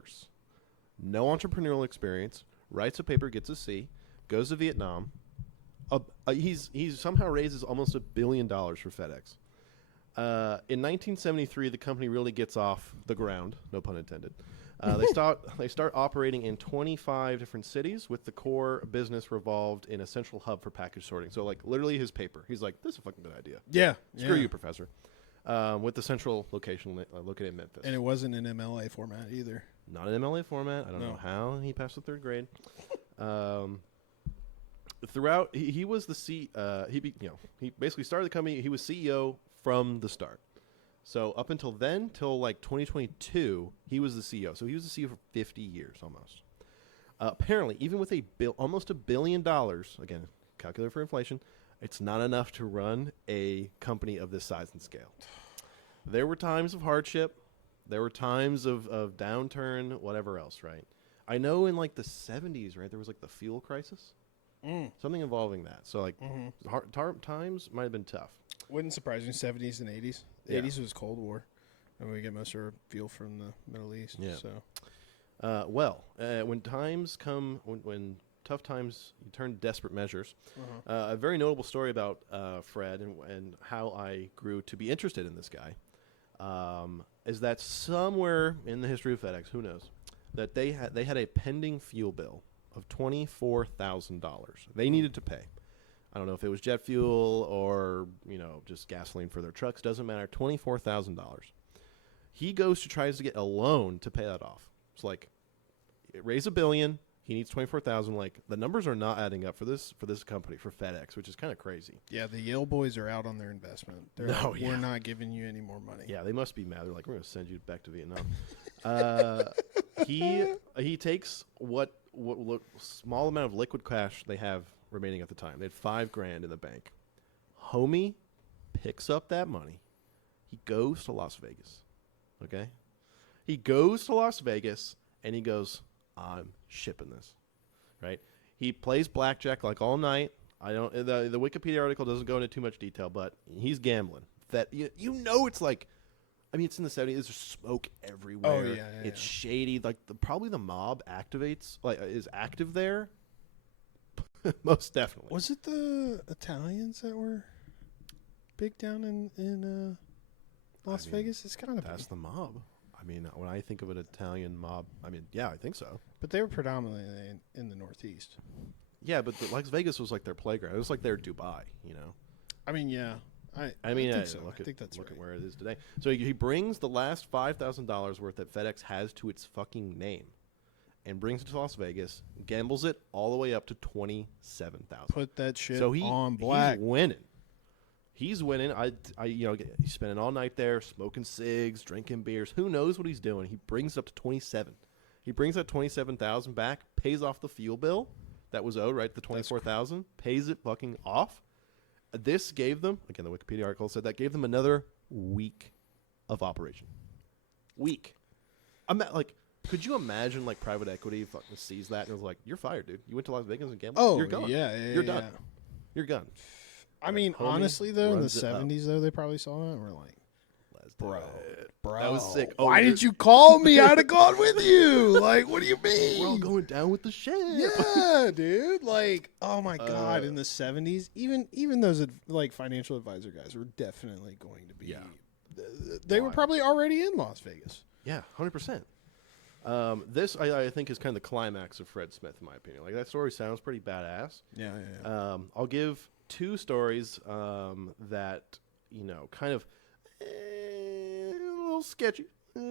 entrepreneurial experience. Writes a paper, gets a C, goes to Vietnam. He somehow raises almost $1 billion for FedEx. In 1973, the company really gets off the ground. No pun intended. They start operating in 25 different cities with the core business revolved in a central hub for package sorting. So, like, literally his paper. He's like, this is a fucking good idea. Yeah. Screw you, professor. With the central location located in Memphis. And it wasn't in MLA format either. Not in MLA format. I don't know how he passed the 3rd grade. Throughout, he was the he basically started the company. He was CEO from the start. So up until then, till like 2022, he was the CEO. So he was the CEO for 50 years almost. Apparently, even with almost $1 billion, again, calculated for inflation, it's not enough to run a company of this size and scale. There were times of hardship. There were times of downturn, whatever else, right? I know in like the 70s, right, there was like the fuel crisis. Something involving that. So like times might have been tough. Wouldn't surprise me. 70s and 80s. The 80s was Cold War, and we get most of our fuel from the Middle East. Yeah. So, when times come, when tough times, you turn to desperate measures. A very notable story about Fred and how I grew to be interested in this guy is that somewhere in the history of FedEx, who knows, that they had a pending fuel bill of $24,000 they needed to pay. I don't know if it was jet fuel or, just gasoline for their trucks. Doesn't matter. $24,000. He goes to tries to get a loan to pay that off. It's like, raise $1 billion. He needs 24,000. Like, the numbers are not adding up for this company, for FedEx, which is kind of crazy. Yeah, the Yale boys are out on their investment. We're not giving you any more money. Yeah, they must be mad. They're like, we're going to send you back to Vietnam. He takes what small amount of liquid cash they have remaining at the time. They had $5,000 in the bank. Homie picks up that money. He goes to Las Vegas. Okay? He goes to Las Vegas and he goes, I'm shipping this. Right? He plays blackjack like all night. The Wikipedia article doesn't go into too much detail, but he's gambling. That it's like, it's in the 70s. There's smoke everywhere. Oh, yeah. It's shady. Like probably the mob is active there. Most definitely. Was it the Italians that were big down in Las Vegas? It's kind of that's the mob. When I think of an Italian mob, yeah, I think so. But they were predominantly in the Northeast. Yeah, but Las Vegas was like their playground. It was like their Dubai, Yeah. I think so. I think that's look right. at where it is today. So he brings the last $5,000 worth that FedEx has to its fucking name, and brings it to Las Vegas, gambles it all the way up to $27,000. Put that shit on black. He's winning. He's spending all night there, smoking cigs, drinking beers. Who knows what he's doing? He brings it up to 27. He brings that 27,000 back, pays off the fuel bill that was owed, right? The 24,000, pays it fucking off. This gave them, again, the Wikipedia article said that gave them another week of operation. Week. Could you imagine private equity fucking sees that and was like, "You're fired, dude. You went to Las Vegas and gambled. Oh, you're gone. You're done. You're gone." Honestly, though, in the 70s, though, they probably saw that and were like, bro. That was sick. Why did you call me? I'd have gone with you. Like, what do you mean? We're all going down with the ship. Yeah, dude. Like, oh my God. In the 70s, even those financial advisor guys were definitely going to be. Yeah. They were probably already in Las Vegas. Yeah, 100%. This, I think, is kind of the climax of Fred Smith, in my opinion. That story sounds pretty badass. Yeah. I'll give two stories that, kind of a little sketchy.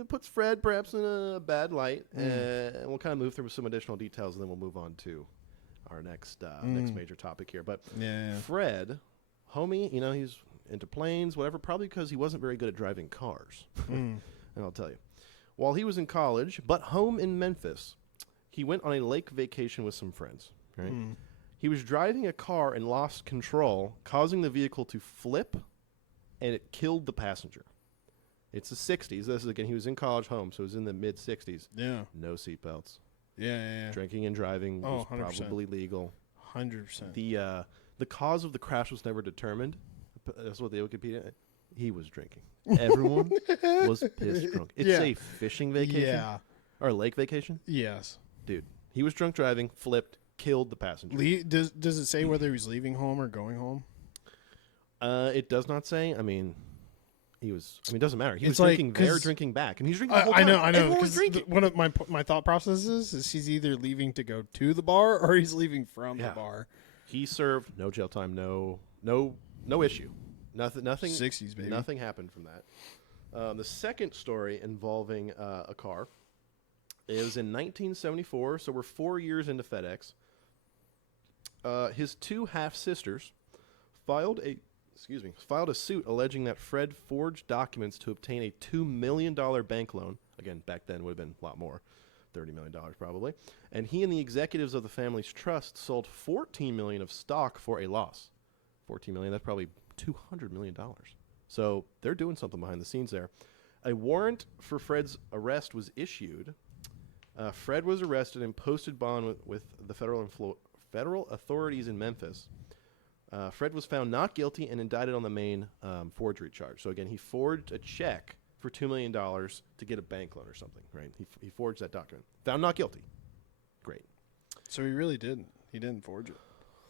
Puts Fred perhaps in a bad light. And we'll kind of move through some additional details, and then we'll move on to our next major topic here. But Fred, homie, he's into planes, whatever, probably because he wasn't very good at driving cars. And I'll tell you. While he was in college, but home in Memphis, he went on a lake vacation with some friends. Right? He was driving a car and lost control, causing the vehicle to flip, and it killed the passenger. It's the 60s. This is, again, he was in college home, so it was in the mid-60s. Yeah. No seatbelts. Yeah. Drinking and driving was 100%. probably legal. 100%. The cause of the crash was never determined. That's what the Wikipedia... He was drinking. Everyone was pissed drunk. It's a fishing vacation? Yeah. Or a lake vacation? Yes. Dude, he was drunk driving, flipped, killed the passenger. Does it say whether he was leaving home or going home? It does not say. It doesn't matter. He was like, drinking there, drinking back. And he's drinking the whole time. I know. Everyone was drinking. One of my thought processes is he's either leaving to go to the bar or he's leaving from the bar. He served no jail time, no issue. Nothing. 60s, baby. Nothing happened from that. The second story involving a car is in 1974. So we're 4 years into FedEx. His two half sisters filed a suit alleging that Fred forged documents to obtain a $2 million bank loan. Again, back then would have been a lot more, $30 million probably. And he and the executives of the family's trust sold $14 million of stock for a loss. $14 million. That's probably $200 million. So they're doing something behind the scenes there. A warrant for Fred's arrest was issued, Fred was arrested and posted bond with the federal authorities in Memphis. Fred was found not guilty and indicted on the main forgery charge. So again, he forged a check for $2 million to get a bank loan or something, right? He forged that document. Found not guilty. Great. So he really didn't. He didn't forge it.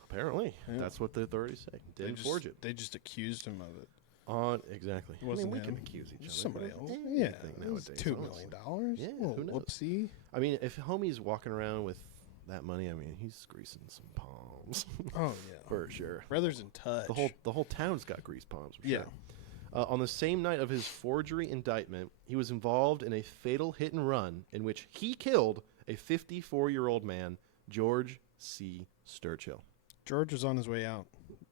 Apparently. Yeah. That's what the authorities say. Didn't forge it. They just accused him of it. Exactly. We can accuse each other. Somebody else. Yeah. Nowadays, $2 million. Yeah. Who knows? Whoopsie. I mean, if homie's walking around with that money, I mean, he's greasing some palms. Oh yeah, for sure. Brother's in touch. The whole town's got grease palms. For yeah. Sure. On the same night of his forgery indictment, he was involved in a fatal hit and run in which he killed a 54-year-old man, George C. Sturchill. George was on his way out.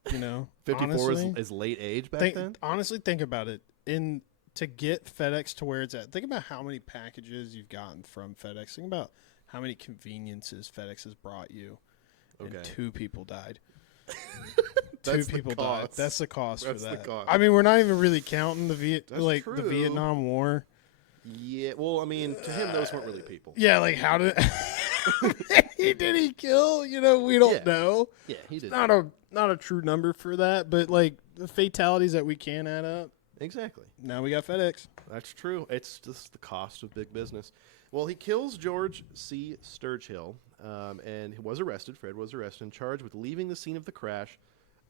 54 is late age back then? Honestly, think about it. To get FedEx to where it's at, think about how many packages you've gotten from FedEx. Think about how many conveniences FedEx has brought you. Okay. And 2 people died. 2 people died. That's the cost for that. That's the cost. I mean, we're not even really counting the Vietnam War. Yeah, well, I mean, to him, those weren't really people. Yeah, like how did he kill? We don't know. Yeah, he did. Not a true number for that, but like the fatalities that we can add up. Exactly. Now we got FedEx. That's true. It's just the cost of big business. Well, he kills George C. Sturchill, and he was arrested. Fred was arrested and charged with leaving the scene of the crash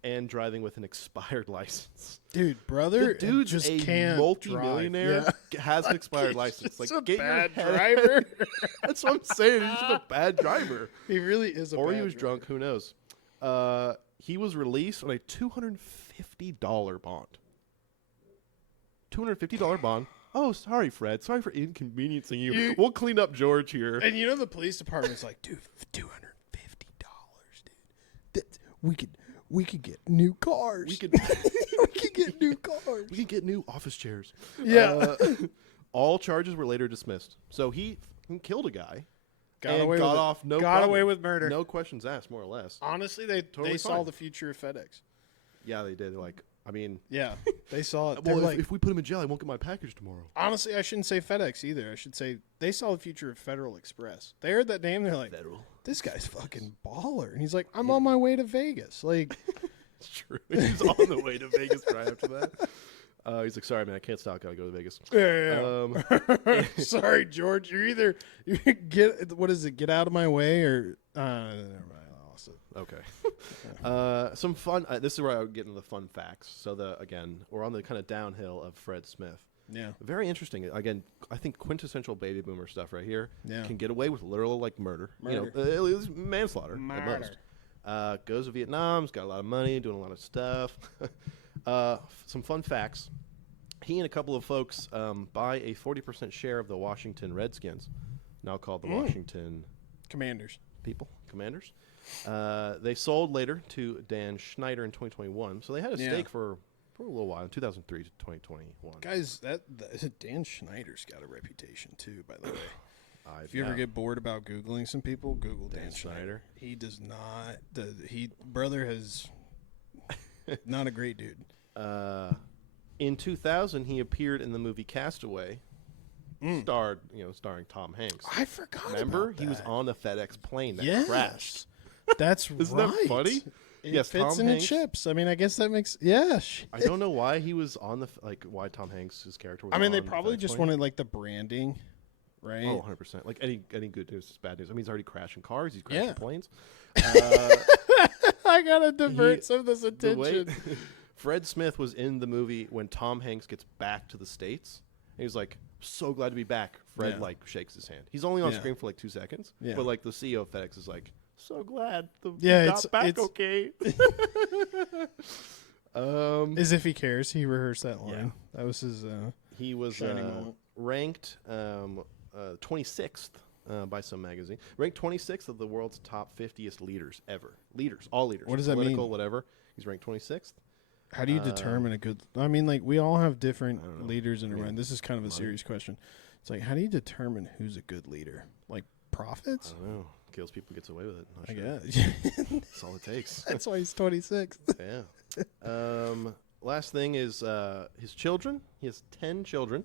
and driving with an expired license. Dude, brother, the dude just a multi-millionaire has an expired license. Like, get bad driver. That's what I'm saying. He's just a bad driver. He really is a bad driver. Or he was drunk. Who knows? He was released on a $250 bond. $250 bond. Oh, sorry, Fred. Sorry for inconveniencing you. We'll clean up George here. And the police department's like, dude, $250, dude. We could get new cars. We could get new cars. We could get new office chairs. Yeah. All charges were later dismissed. So he killed a guy. Got away with murder. No questions asked, more or less. Honestly, they saw the future of FedEx. Yeah, they did. Yeah, they saw it. Well, if we put him in jail, I won't get my package tomorrow. Honestly, I shouldn't say FedEx either. I should say they saw the future of Federal Express. They heard that name. They're like, Federal. This guy's fucking baller. And he's like, I'm on my way to Vegas. Like, it's true. He's on the way to Vegas right after that. He's like, sorry, man, I can't stop. Gotta go to Vegas. Yeah. Sorry, George. You get out of my way, or never mind. Okay. Some fun. This is where I would get into the fun facts. So we're on the kind of downhill of Fred Smith. Yeah. Very interesting. Again, I think quintessential baby boomer stuff right here. Yeah. Can get away with literal murder. Manslaughter at most. Goes to Vietnam's got a lot of money, doing a lot of stuff. Some fun facts. He and a couple of folks buy a 40% share of the Washington Redskins, now called the Washington Commanders. Commanders. They sold later to Dan Schneider in 2021, so they had a stake for a little while, in 2003 to 2021. Guys, that Dan Schneider's got a reputation too, by the way. If you ever get bored about Googling some people, Google Dan Schneider. He does not. Brother has not a great dude. In 2000, he appeared in the movie Castaway, starring Tom Hanks. I forgot. Remember, about that. He was on the FedEx plane that crashed. That's Isn't right. that funny? It fits Tom in Hanks. the chips. I mean, I guess that makes I don't know why he was on why Tom Hanks' character was. I mean, they probably just wanted the branding, right? Oh, 100%. Like any good news is bad news. I mean, he's already crashing cars. He's crashing planes. I gotta divert some of this attention. Fred Smith was in the movie when Tom Hanks gets back to the States. And he's like, so glad to be back. Fred shakes his hand. He's only on screen for 2 seconds. Yeah. But the CEO of FedEx is like, so glad he got back okay. As if he cares. He rehearsed that line. Yeah. That was his he was ranked 26th by some magazine. Ranked 26th of the world's top 50th leaders ever. All leaders. What does that mean? Political, whatever. He's ranked 26th. How do you determine a good... I mean, we all have different leaders in our mind. This is kind of a serious question. It's like, how do you determine who's a good leader? Profits? I don't know. Kills people, gets away with it. I guess. That's all it takes. That's why he's 26. Yeah. Last thing is his children. He has 10 children.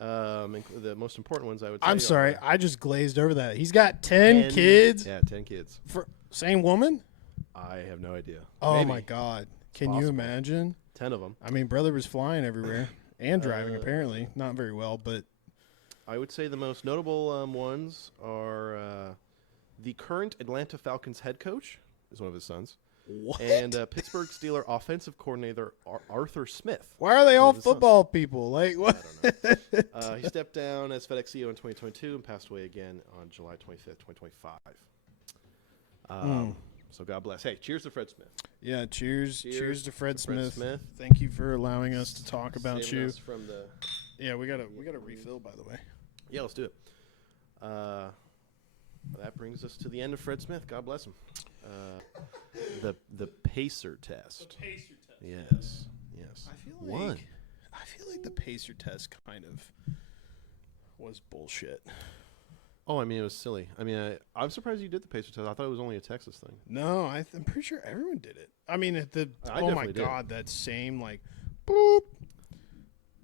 The most important ones I would say. I'm sorry, I just glazed over that. He's got 10 kids. Yeah, 10 kids. For same woman? I have no idea. Oh, Maybe. my God. Can possible. you imagine? 10 of them. I mean, brother was flying everywhere and driving, apparently. Not very well, but. I would say the most notable ones are the current Atlanta Falcons head coach is one of his sons. What? And Pittsburgh Steelers offensive coordinator Arthur Smith. Why are they all football people? Like what? I don't know. He stepped down as FedEx CEO in 2022 and passed away again on July 25th, 2025. So God bless. Hey, cheers to Fred Smith. Yeah, cheers to Fred Smith. Smith. Thank you for allowing us to talk about Saving you. us from the... Yeah, we gotta refill, by the way. Yeah, let's do it. That brings us to the end of Fred Smith. God bless him. The Pacer test. The Pacer test. Yes. I feel like the Pacer test kind of was bullshit. Oh, I mean, it was silly. I mean, I'm surprised you did the Pacer test. I thought it was only a Texas thing. No, I'm pretty sure everyone did it. I mean, oh my God, that same like, boop.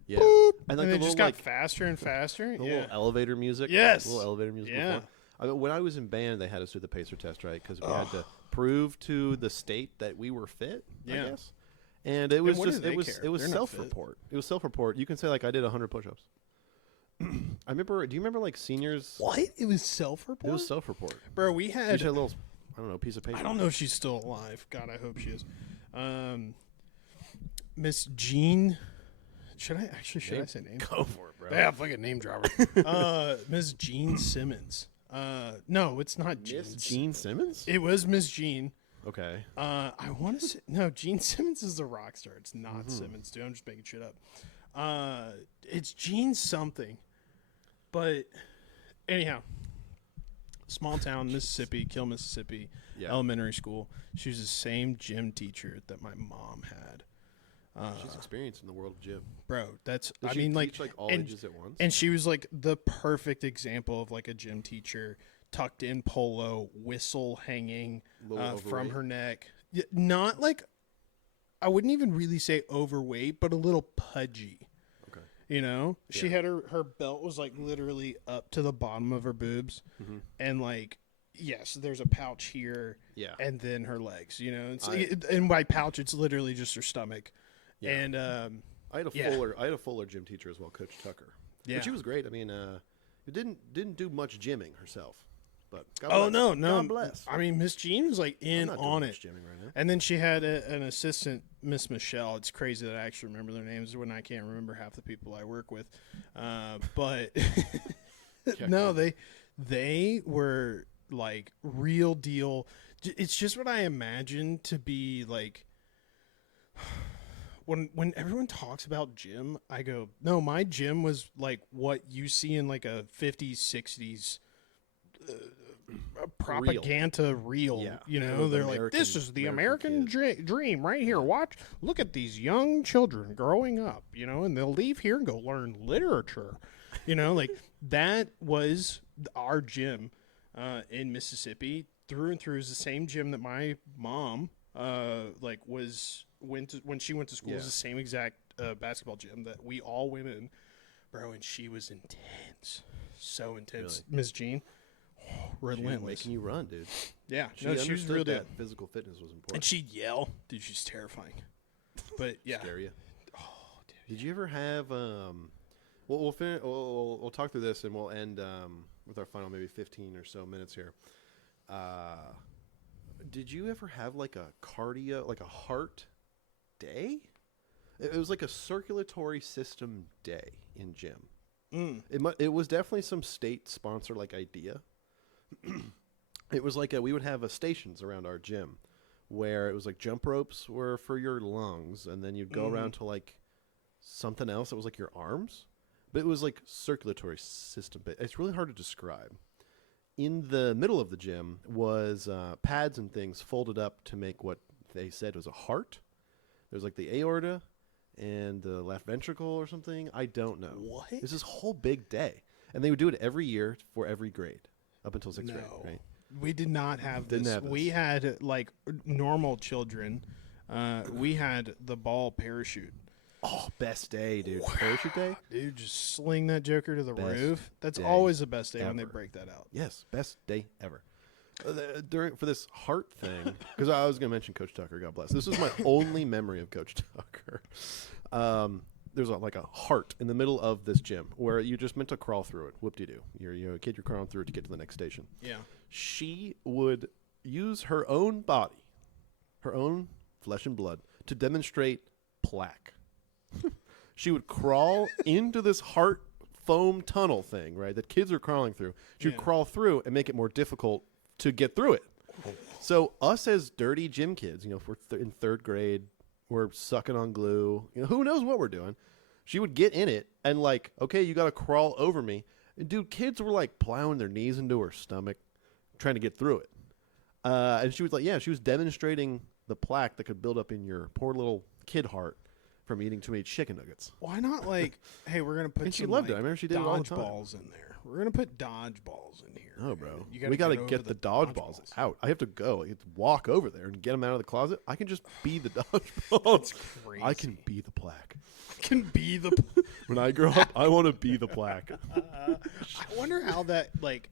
Yeah, boop, and it just got faster and faster. The little elevator music. Yes, little elevator music. Yeah. I mean, when I was in band, they had us do the Pacer test, right? Because we had to prove to the state that we were fit. Yeah. I guess. And it was it was self-report. It was self-report. You can say like I did 100 push-ups. I remember. Do you remember like seniors? What? It was self-report. It was self-report. Bro, we had a little, I don't know, piece of paper. I don't know if she's still alive. God, I hope she is. Miss Jean. Should I say name? Go for it, bro. Yeah, fucking name dropper. Miss Jean Simmons. No, it's not Jean. Miss Jean Simmons? It was Miss Jean. Okay. I want to say no. Gene Simmons is the rock star. It's not Simmons, dude. I'm just making shit up. It's Gene something. But anyhow, small town, Mississippi, Kill, Mississippi, elementary school. She was the same gym teacher that my mom had. She's experienced in the world of gym, bro. That's Does she teach, like all ages at once. And she was like the perfect example of like a gym teacher, tucked in polo, whistle hanging from her neck. Not like, I wouldn't even really say overweight, but a little pudgy. Okay. You know, she had her belt was like literally up to the bottom of her boobs, and like. Yes, there's a pouch here, and then her legs. You know, and by pouch, it's literally just her stomach. Yeah. And I had a fuller gym teacher as well, Coach Tucker. Yeah, but she was great. I mean, didn't do much gymming herself, but God bless. God bless. I mean, Miss Jean was like on it. Gymming right now. And then she had an assistant, Miss Michelle. It's crazy that I actually remember their names when I can't remember half the people I work with. But no, they were like real deal. It's just what I imagine to be like. When everyone talks about gym, I go, no, my gym was like what you see in like a 50s, 60s propaganda reel. Yeah. You know, they're like, this is the American dream right here. Look at these young children growing up, you know, and they'll leave here and go learn literature. You know, like that was our gym in Mississippi through and through. Is the same gym that my mom when she went to school. It was the same exact basketball gym that we all went in, bro. And she was intense, so intense. Really? Miss Jean, relentless, she was making you run, dude. Yeah, she was real. That physical fitness was important, and she'd yell, dude. She's terrifying, but yeah, scare you. Oh, dude. Did you ever have? We'll talk through this and we'll end with our final maybe 15 or so minutes here. Did you ever have like a cardio, like a heart day? It was like a circulatory system day in gym. It was definitely some state sponsor like idea. It was like we would have stations around our gym where it was like jump ropes were for your lungs, and then you'd go around to like something else that was like your arms, but it was like circulatory system. It's really hard to describe. In the middle of the gym was pads and things folded up to make what they said was a heart. There's like the aorta and the left ventricle or something. I don't know. What? It's this whole big day. And they would do it every year for every grade up until 6th grade, right? We did not have this. We had like normal children. We had the ball parachute. Oh, best day, dude. Parachute day? Dude, just sling that joker to the Best roof. That's day always the best day when they ever. break that out. Yes, best day ever. For this heart thing, because I was going to mention Coach Tucker, God bless. This is my only memory of Coach Tucker. There's like a heart in the middle of this gym where you just meant to crawl through it. Whoop-de-doo. You're a kid, you're crawling through it to get to the next station. Yeah. She would use her own body, her own flesh and blood, to demonstrate plaque. She would crawl into this heart foam tunnel thing, right, that kids are crawling through. She would crawl through and make it more difficult to get through it. So us as dirty gym kids, if we're in third grade, we're sucking on glue, who knows what we're doing. She would get in it and like, okay, you got to crawl over me. And dude, kids were like plowing their knees into her stomach, trying to get through it. And she was like, she was demonstrating the plaque that could build up in your poor little kid heart from eating too many chicken nuggets. Why not like, hey, we're going to put and some she loved it. I remember she did it all the time. Dodgeballs in there. We're going to put dodgeballs in here. Oh, bro. We got to get the dodgeballs out. I have to go. I have to walk over there and get them out of the closet. I can just be the dodgeball. That's crazy. I can be the plaque. I can be the When I grow up, I want to be the plaque. I wonder how that, like,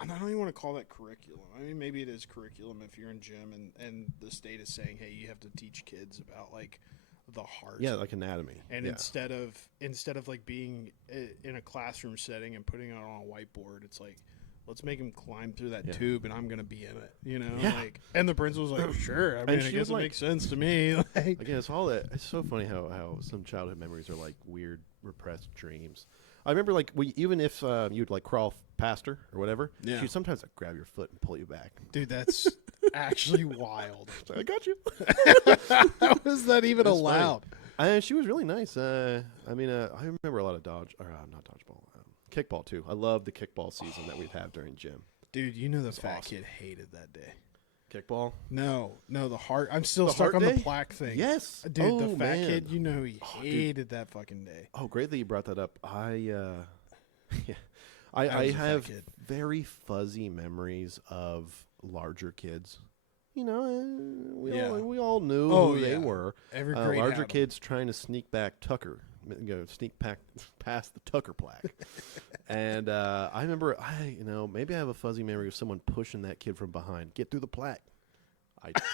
I don't even want to call that curriculum. I mean, maybe it is curriculum if you're in gym and the state is saying, hey, you have to teach kids about, like, the heart. Yeah, like anatomy. And instead of like being in a classroom setting and putting it on a whiteboard, it's like, let's make him climb through that tube and I'm going to be in it, like, and the principal's like, sure. I mean, I guess it makes sense to me. Like, again, it's so funny how some childhood memories are like weird repressed dreams. I remember like even if you'd like crawl past her or whatever, she'd sometimes like grab your foot and pull you back. Dude, that's actually wild. So I got you. How is that even allowed? She was really nice. I remember a lot of not dodgeball, kickball too. I love the kickball season that we'd have during gym. Dude, the fat kid hated that day. Kickball? No, the heart. I'm still stuck on the plaque thing. Yes. Dude, the fat kid, he hated that fucking day. Oh, great that you brought that up. I have very fuzzy memories of larger kids. We all knew who they were. Every grade larger kids trying to sneak back Tucker, past the Tucker plaque. And I remember, maybe I have a fuzzy memory of someone pushing that kid from behind. Get through the plaque. I don't.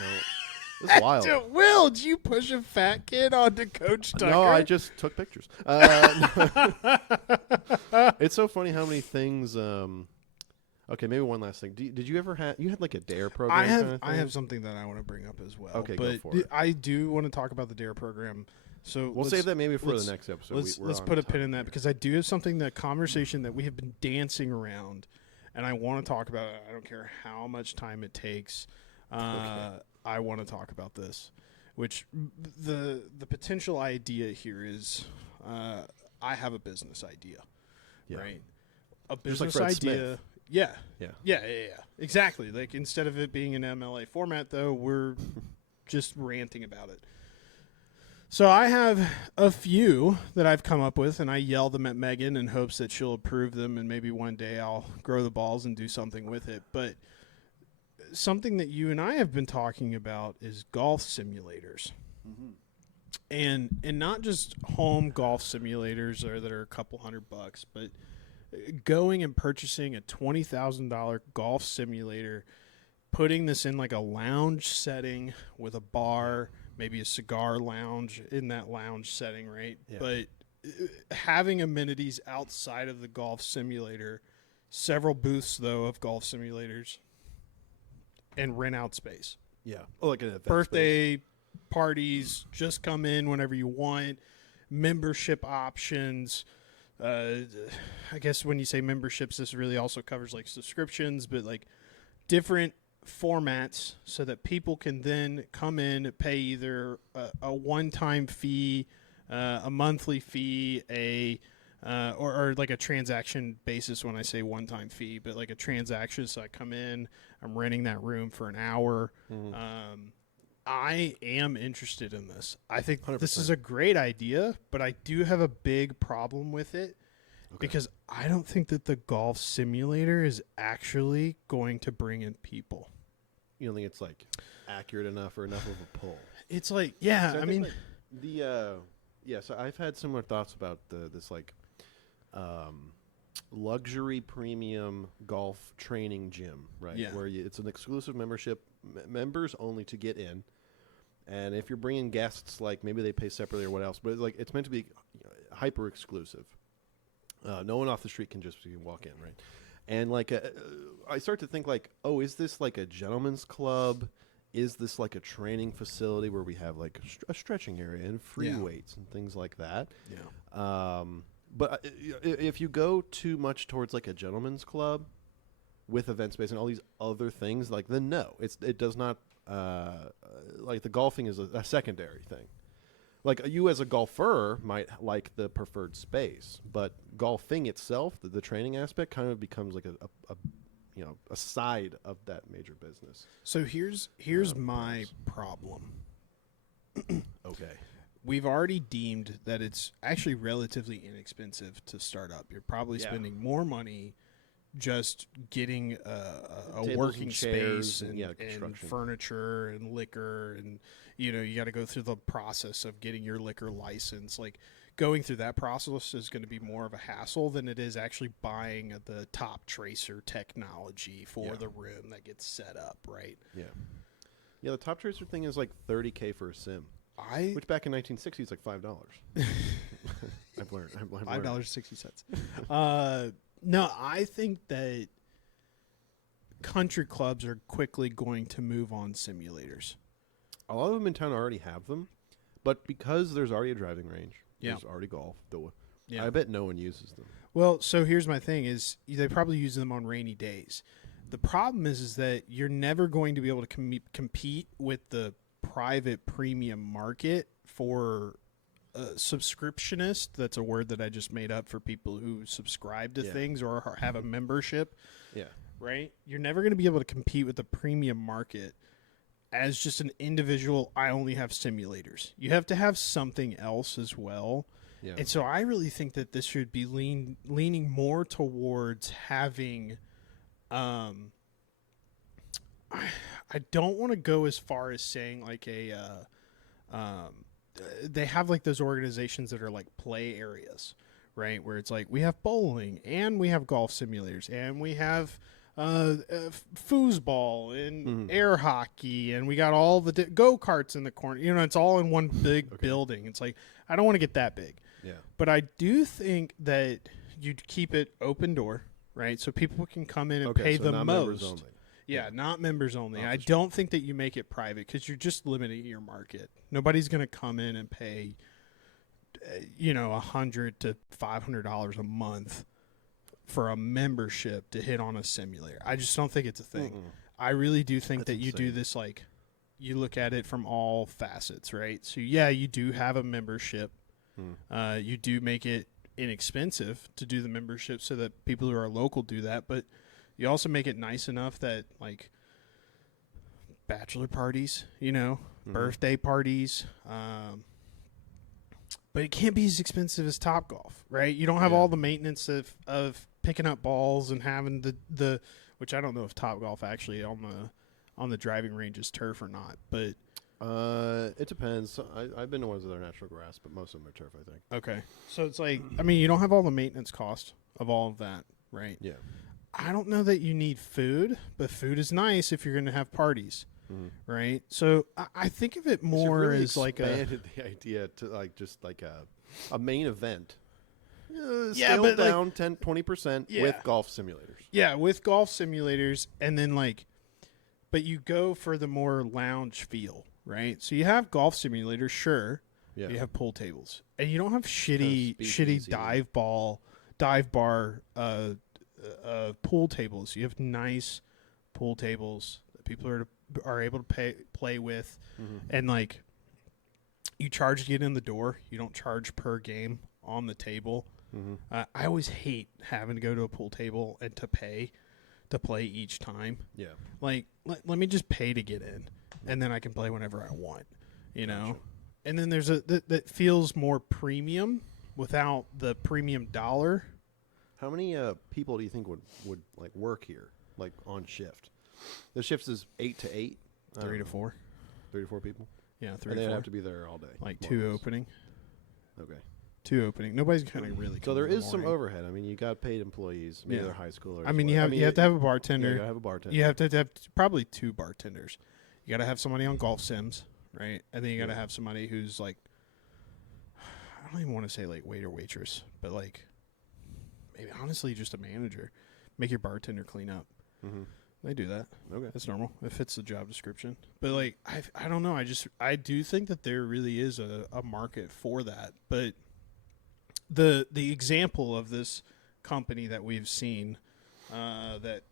It's wild. Will, did you push a fat kid onto Coach Tucker? No, I just took pictures. It's so funny how many things. Okay, maybe one last thing. Did you ever have? You had like a DARE program. I have something that I want to bring up as well. Okay, but go for it. I do want to talk about the DARE program. So we'll save that maybe for the next episode. Let's put a pin in that because I do have something, conversation that we have been dancing around, and I want to talk about it. I don't care how much time it takes. I want to talk about this, which the potential idea here is I have a business idea, right? A business like idea. Smith. Yeah. Exactly. Like instead of it being an MLA format, though, we're just ranting about it. So I have a few that I've come up with, and I yell them at Megan in hopes that she'll approve them, and maybe one day I'll grow the balls and do something with it. But something that you and I have been talking about is golf simulators. Mm-hmm. And not just home golf simulators that are a couple $100, but going and purchasing a $20,000 golf simulator, putting this in like a lounge setting with a bar, maybe a cigar lounge in that lounge setting, right? Yeah. But having amenities outside of the golf simulator, several booths, though, of golf simulators, and rent out space. Yeah. Oh, like an event birthday space. Parties, just come in whenever you want, membership options. I guess when you say memberships, this really also covers like subscriptions, but like different formats so that people can then come in, pay either a one-time fee, a monthly fee, or like a transaction basis when I say one-time fee, but like a transaction. So I come in, I'm renting that room for an hour. Mm-hmm. I am interested in this. I think 100%. This is a great idea, but I do have a big problem with it because I don't think that the golf simulator is actually going to bring in people. You don't think it's like accurate enough or enough of a pull? It's like, yeah, I mean, So I've had similar thoughts about this luxury premium golf training gym, right? Yeah. Where it's an exclusive membership, members only to get in. And if you're bringing guests, like maybe they pay separately or what else, but it's meant to be hyper exclusive. No one off the street can just walk in, right? And I start to think is this like a gentleman's club? Is this like a training facility where we have like a stretching area and free weights and things like that? Yeah. But if you go too much towards like a gentleman's club with event space and all these other things, then no, it does not. The golfing is a secondary thing. Like you as a golfer might like the preferred space, but golfing itself, the training aspect, kind of becomes like a side of that major business. So here's my problem. Okay. We've already deemed that it's actually relatively inexpensive to start up. You're probably spending more money just getting a working space and furniture and liquor, and you got to go through the process of getting your liquor license. Like going through that process is going to be more of a hassle than it is actually buying the top tracer technology for the room that gets set up, right? Yeah. Yeah, the top tracer thing is like $30K for a sim. Which back in 1960 is like $5. I've learned. $5.60. No, I think that country clubs are quickly going to move on simulators. A lot of them in town already have them, but because there's already a driving range, there's already golf. I bet no one uses them. Well, so here's my thing: is they probably use them on rainy days. The problem is that you're never going to be able to compete with the private premium market for subscriptionist. That's a word that I just made up for people who subscribe to things or have a membership. Yeah. Right? You're never going to be able to compete with the premium market as just an individual. I only have simulators. You have to have something else as well. Yeah. And so I really think that this should be leaning more towards having I don't want to go as far as saying like they have like those organizations that are like play areas, right? Where it's like we have bowling and we have golf simulators and we have foosball and air hockey and we got all the go-karts in the corner. It's all in one big building. It's like I don't want to get that big. Yeah. But I do think that you'd keep it open door, right? So people can come in and pay the most. Yeah, not members only. I don't think that you make it private because you're just limiting your market. Nobody's going to come in and pay, $100 to $500 a month for a membership to hit on a simulator. I just don't think it's a thing. I really do think that you do this you look at it from all facets, right? So yeah, you do have a membership. You do make it inexpensive to do the membership so that people who are local do that, but you also make it nice enough that like bachelor parties, birthday parties, but it can't be as expensive as Topgolf, right? You don't have all the maintenance of picking up balls and having the which I don't know if Topgolf actually on the driving range is turf or not, but it depends. I've been to ones that are natural grass, but most of them are turf, I think. Okay, so it's like you don't have all the maintenance cost of all of that, right? Yeah. I don't know that you need food, but food is nice if you're going to have parties, right? So I think of it more really as like the idea to like just like a main event. But down 10-20% with golf simulators. Yeah, with golf simulators, and then but you go for the more lounge feel, right? So you have golf simulators, sure. Yeah. You have pool tables, and you don't have shitty dive bar pool tables. You have nice pool tables that people are able to play with, and you charge to get in the door. You don't charge per game on the table. I always hate having to go to a pool table and to pay to play each time. Yeah, let me just pay to get in, and then I can play whenever I want. Gotcha. And then there's that feels more premium without the premium dollar. How many people do you think would work here, on shift? The shift is 8 to 8, 3 to 4, 3 to 4 people. Yeah, 3 and or they'd 4. have to be there all day. Like more 2 or less. opening. Okay. 2 opening. Nobody's kind of really. So there in the is some morning. overhead. I mean, you got paid employees. Maybe they're high schoolers. I mean, you have to have a bartender. Yeah, you gotta have a bartender. You have to have probably 2 bartenders. You got to have somebody on golf sims, right? And then you got to have somebody who's like, I don't even want to say like waiter waitress, but like maybe honestly just a manager. Make your bartender clean up. Mm-hmm. They do that. Okay. That's normal. It fits the job description. But like I don't know. I do think that there really is a market for that. But the example of this company that we've seen that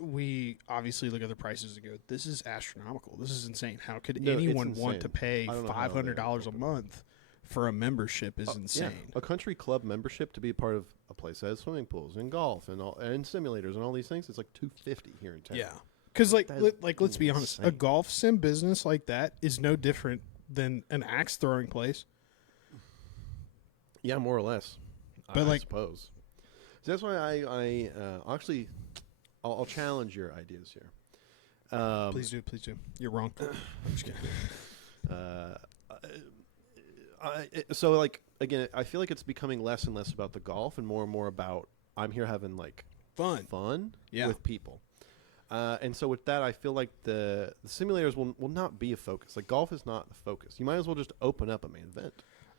we obviously look at the prices and go, this is astronomical. This is insane. How could anyone want to pay $500 a month for a membership is insane. Yeah. A country club membership to be a part of a place that has swimming pools and golf and simulators and all these things, it's like $250 here in town. Yeah. Because let's be honest, a golf sim business like that is no different than an axe throwing place. Yeah, more or less. But I suppose. So that's why I actually I'll challenge your ideas here. Please do. You're wrong. I'm just kidding. So like again, I feel like it's becoming less and less about the golf and more about I'm here having like fun with people. And so with that, I feel like the simulators will not be a focus. Like golf is not the focus. You might as well just open up a main event.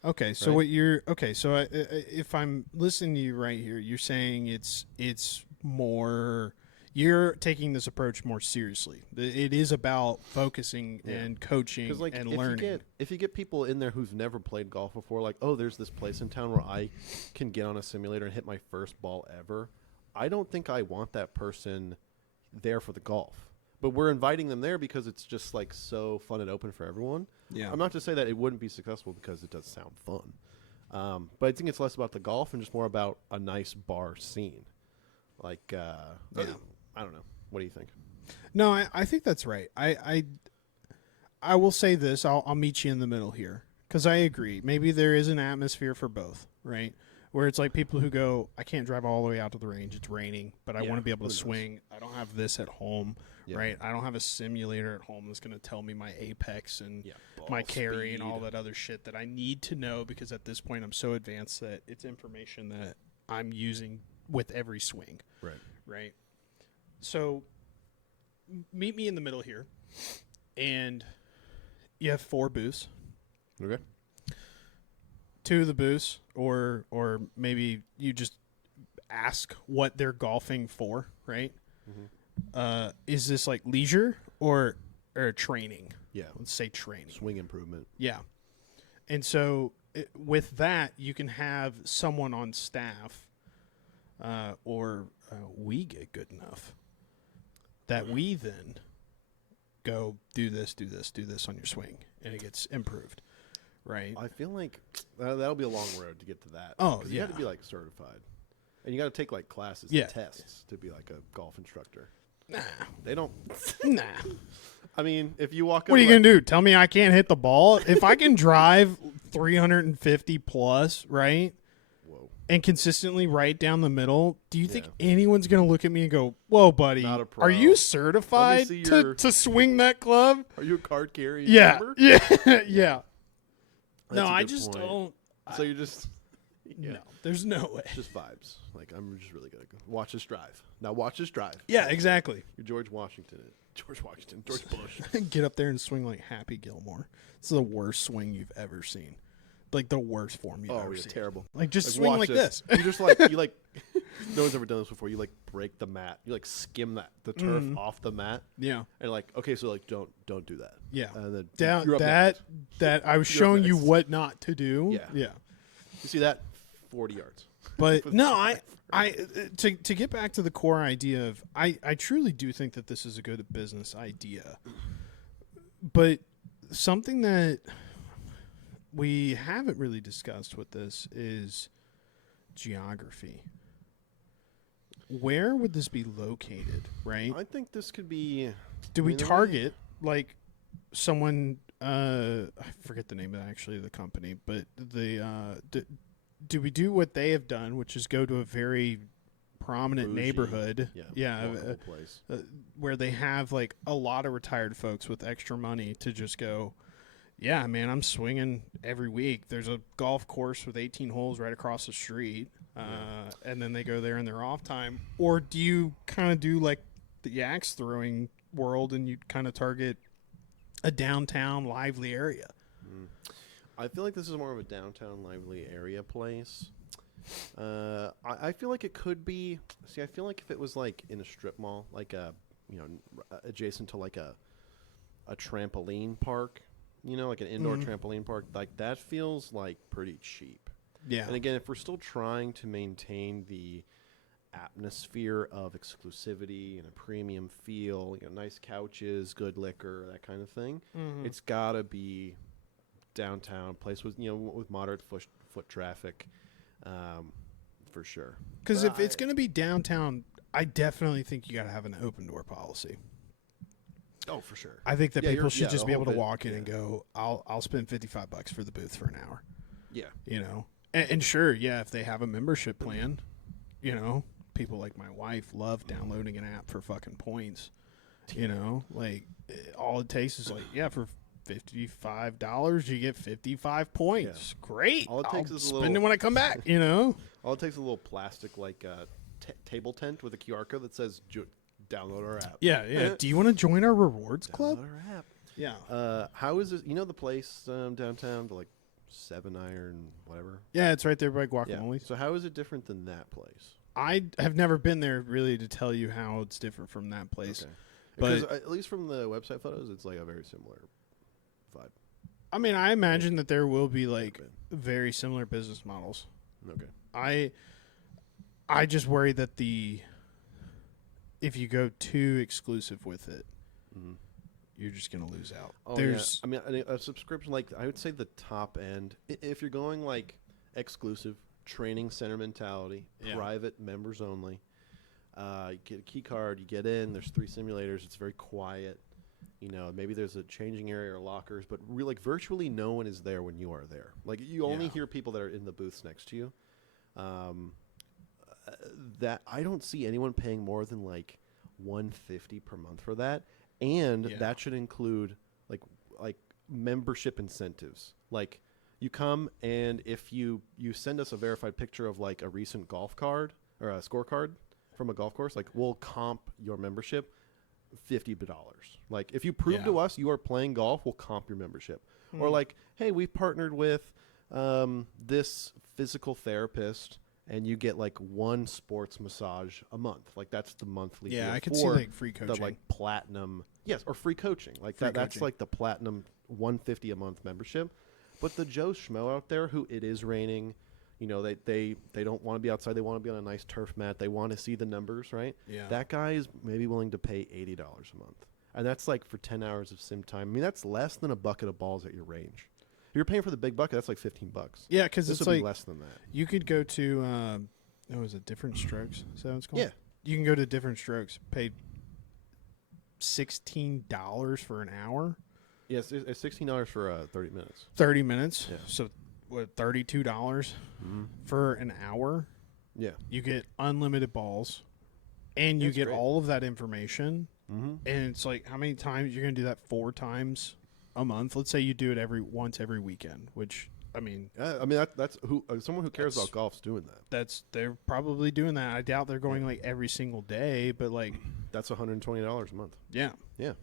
Okay, so right? So if I'm listening to you right here, you're saying it's more. You're taking this approach more seriously. It is about focusing and coaching and learning. If you get people in there who've never played golf before, like, oh, there's this place in town where I can get on a simulator and hit my first ball ever, I don't think I want that person there for the golf. But we're inviting them there because it's just like so fun and open for everyone. Yeah. I'm not to say that it wouldn't be successful because it does sound fun. But I think it's less about the golf and just more about a nice bar scene. Like, I don't know. What do you think? No, I think that's right. I will say this. I'll meet you in the middle here because I agree. Maybe there is an atmosphere for both, right? Where it's like people who go, I can't drive all the way out to the range. It's raining, but I want to be able to swing. I don't have this at home, right? I don't have a simulator at home that's going to tell me my apex and my carry and all that other shit that I need to know because at this point I'm so advanced that it's information that I'm using with every swing. Right. So meet me in the middle here, and you have 4 booths. Okay. 2 of the booths, or maybe you just ask what they're golfing for, right? Mm-hmm. Is this like leisure or training? Yeah. Let's say training. Swing improvement. Yeah. And so with that, you can have someone on staff or we get good enough that we then go do this on your swing, and it gets improved, right? I feel like that'll be a long road to get to that. Oh, you got to be like certified, and you got to take like classes, and tests to be like a golf instructor. Nah, they don't. Nah. I mean, if you walk, what are you gonna do? Tell me I can't hit the ball? If I can drive 350 plus, right? And consistently right down the middle, do you think anyone's going to look at me and go, whoa, buddy, are you certified to swing that club? Are you a card carrying member? Yeah. No, I just don't. So you're just... No, there's no way. Just vibes. Like, I'm just really going to watch this drive. Now watch this drive. Yeah, exactly. You're George Bush. Get up there and swing like Happy Gilmore. It's the worst swing you've ever seen. Like the worst form you've ever seen. Terrible. Like just swing like this. You just no one's ever done this before. You like break the mat. You like skim the turf off the mat. Yeah. And like, okay, so like don't do that. Yeah. And then that I was showing you what not to do. Yeah. Yeah. You see that 40 yards. But no, to get back to the core idea of I truly do think that this is a good business idea. But something that we haven't really discussed with this is geography. Where would this be located, right? I think this could be... Do we target, like, someone... I forget the name of the company, but do we do what they have done, which is go to a very prominent bougie, neighborhood, walkable place. where they have like a lot of retired folks with extra money to just go, yeah, man, I'm swinging every week. There's a golf course with 18 holes right across the street, and then they go there in their off time. Or do you kind of do like the axe throwing world and you kind of target a downtown lively area? I feel like this is more of a downtown lively area place. I feel like it could be. See, I feel like if it was like in a strip mall, like adjacent to like a trampoline park, like an indoor trampoline park, like that feels like pretty cheap. Yeah. And again, if we're still trying to maintain the atmosphere of exclusivity and a premium feel, nice couches, good liquor, that kind of thing, it's gotta be downtown place with with moderate foot traffic, for sure. Because if it's going to be downtown, I definitely think you got to have an open door policy. Oh, for sure. I think that people should just be able to bit, walk in and go, I'll spend $55 for the booth for an hour. Yeah. And sure, if they have a membership plan, people like my wife love downloading an app for fucking points. Like all it takes is for $55 you get 55 points. Great. All it takes is spend it when I come back. All it takes is a little plastic table tent with a QR code that says download our app. Yeah. Do you want to join our rewards club? Download our app. Yeah. How is it? The place downtown, the 7 Iron, whatever. Yeah, it's right there by Guacamole. So how is it different than that place? I have never been there really to tell you how it's different from that place. Okay. Because at least from the website photos, it's like a very similar vibe. I mean, I imagine that there will be like very similar business models. Okay. I just worry that if you go too exclusive with it, you're just going to lose out. Oh, I mean, a subscription, I would say the top end, if you're going exclusive, training center mentality, private, members only, you get a key card, you get in, there's 3 simulators, it's very quiet. Maybe there's a changing area or lockers, but virtually no one is there when you are there. You only hear people that are in the booths next to you. That I don't see anyone paying more than $150 per month for that, and that should include like membership incentives. You come, and if you send us a verified picture of a recent golf card or a scorecard from a golf course, we'll comp your membership $50. If you prove to us you are playing golf, we'll comp your membership. Or hey, we've partnered with this physical therapist, and you get 1 sports massage a month. That's the monthly. Yeah, deal I could see free coaching. The platinum, or free coaching. That's the platinum $150 a month membership. But the Joe Schmo out there who it is raining, they don't want to be outside. They want to be on a nice turf mat. They want to see the numbers, right? Yeah. That guy is maybe willing to pay $80 a month. And that's for 10 hours of sim time. I mean, that's less than a bucket of balls at your range. If you're paying for the big bucket, that's $15. Yeah, because it's be less than that. You could go to, is it Different Strokes? Is that what it's called? Yeah. You can go to Different Strokes, pay $16 for an hour. Yes, it's $16 for 30 minutes. 30 minutes. Yeah. So, $32 for an hour? Yeah. You get unlimited balls, and you get great. all of that information. And it's how many times you're going to do that? 4 times a month. Let's say you do it once every weekend, which that's who someone who cares about golf's doing that. They're probably doing that. I doubt they're going every single day, but that's $120 a month. Yeah. Yeah.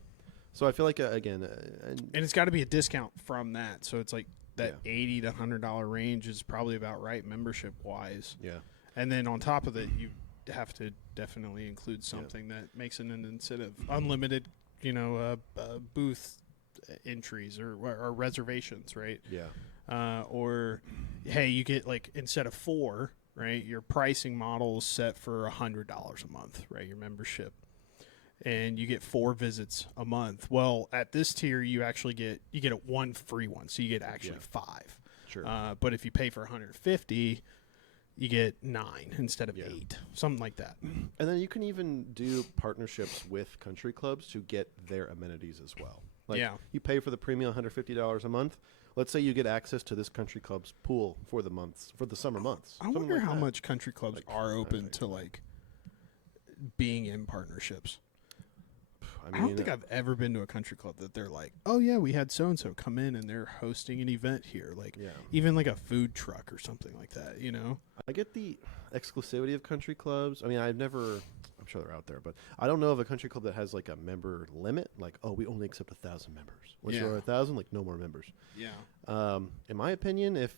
So I feel again, and it's got to be a discount from that. So it's that $80 to $100 range is probably about right membership wise. Yeah. And then on top of it, you have to definitely include something that makes it an incentive. Unlimited, booth entries or reservations, right? Yeah. Or, hey, you get instead of 4, right? Your pricing model is set for $100 a month, right? Your membership, and you get 4 visits a month. Well, at this tier, you actually get a 1 free one, so you get actually 5. Sure. But if you pay for $150, you get 9 instead of 8, something like that. And then you can even do partnerships with country clubs to get their amenities as well. You pay for the premium $150 a month. Let's say you get access to this country club's pool for the summer months. I wonder how much country clubs are open to being in partnerships. I don't think I've ever been to a country club that they're like, oh, yeah, we had so-and-so come in and they're hosting an event here. Like, even like a food truck or something like that, you know? I get the exclusivity of country clubs. I mean, I'm sure they're out there, but I don't know of a country club that has like a member limit. Like, oh, we only accept 1,000 members. Once you're 1,000, like no more members. Yeah. In my opinion, if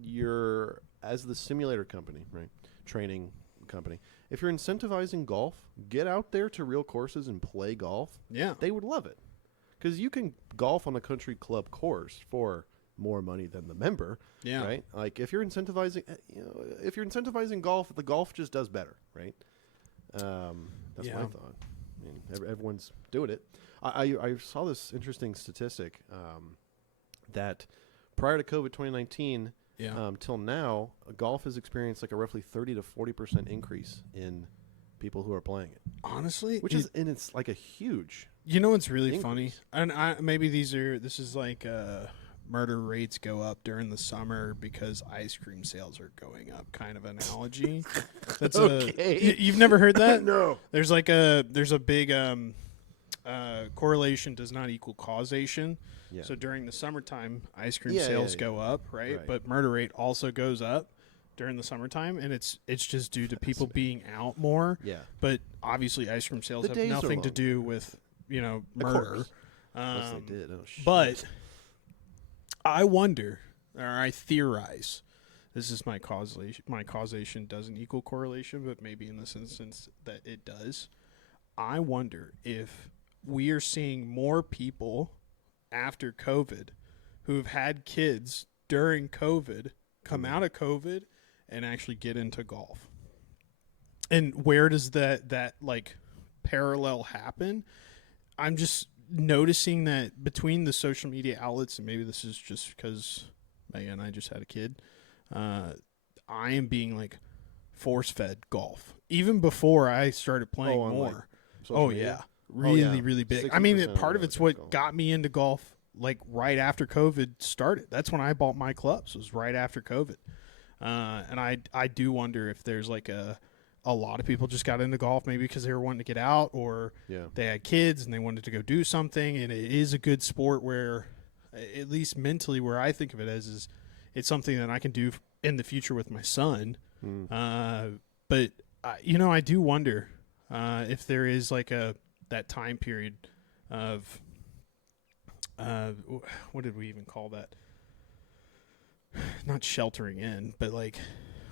you're, as the simulator company, right, training company, if you're incentivizing golf, get out there to real courses and play golf. Yeah. They would love it. Because you can golf on a country club course for more money than the member. Yeah. Right? Like if you're incentivizing golf, the golf just does better, right? That's my thought. I mean, everyone's doing it. I saw this interesting statistic that prior to COVID 2019, till now, golf has experienced like a roughly 30 to 40% increase in people who are playing it. Honestly, it's like a huge. You know what's really increase. funny? And maybe this is like murder rates go up during the summer because ice cream sales are going up. Kind of analogy. That's okay. You've never heard that? No. There's a big correlation does not equal causation. Yeah. So during the summertime, ice cream sales go up, right? But murder rate also goes up during the summertime, and it's just due to people being out more. Yeah. But obviously, ice cream sales have nothing to do with murder. Unless they did. Oh, shit. But I wonder, or I theorize. This is my causation. My causation doesn't equal correlation, but maybe in this instance that it does. I wonder if we are seeing more people after COVID who have had kids during COVID come out of COVID and actually get into golf. And where does that like parallel happen? I'm just noticing that between the social media outlets, and maybe this is just because Megan and I just had a kid, I am being like force-fed golf. Even before I started playing more. Media? Really big. I mean, part of it's what got me into golf, like right after COVID started. That's when I bought my clubs. It was right after COVID, and I do wonder if there's like a lot of people just got into golf maybe because they were wanting to get out, or they had kids and they wanted to go do something. And it is a good sport where, at least mentally, where I think of it as is, it's something that I can do in the future with my son. But I do wonder if there is like that time period of what did we even call that? Not sheltering in, but like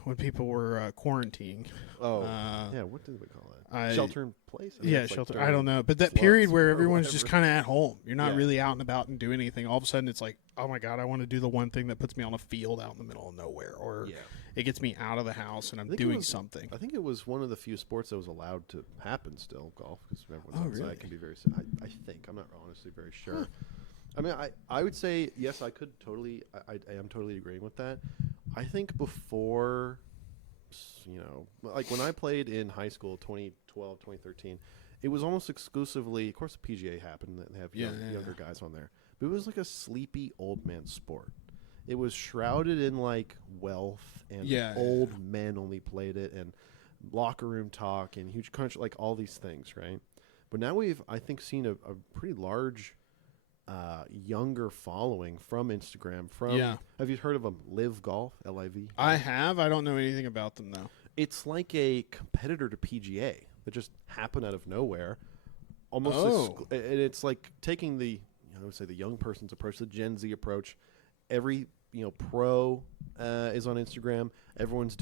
when people were quarantining. What did we call that? Shelter in place? Shelter. I don't know. But that period where everyone's just kind of at home. You're not really out and about and doing anything. All of a sudden it's like, oh my God, I want to do the one thing that puts me on a field out in the middle of nowhere. Or it gets me out of the house and I'm doing something. I think it was one of the few sports that was allowed to happen still, golf, because everyone's outside. Really? It can be very I think. I'm not honestly very sure. I mean, I would say, yes, I could totally, I am totally agreeing with that. I think before, like when I played in high school, 2012, 2013, it was almost exclusively, of course the PGA happened, they have younger guys on there, but it was like a sleepy old man sport. It was shrouded in like wealth, and old men only played it, and locker room talk, and huge country, like all these things, right? But now we've, I think, seen a pretty large younger following from Instagram. Have you heard of them? Live Golf, LIV? I have. I don't know anything about them though. It's like a competitor to PGA that just happened out of nowhere. Almost, and it's like taking the, I would say the young person's approach, the Gen Z approach. Every pro is on Instagram. Everyone's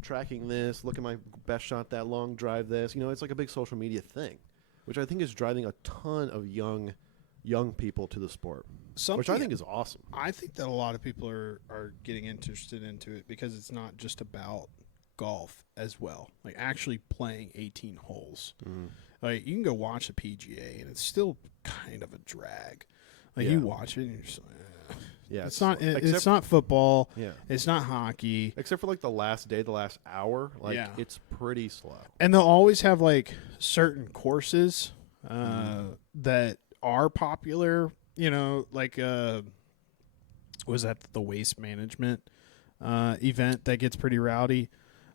tracking this. Look at my best shot, that long drive. This, it's like a big social media thing, which I think is driving a ton of young people to the sport, which I think is awesome. I think that a lot of people are getting interested into it because it's not just about golf as well. Like actually playing 18 holes. Like you can go watch the PGA and it's still kind of a drag. Like you watch it and you're just like, it's not football. Yeah. It's not hockey. Except for like the last hour. Like it's pretty slow. And they'll always have like certain courses that are popular, like was that the waste management event that gets pretty rowdy.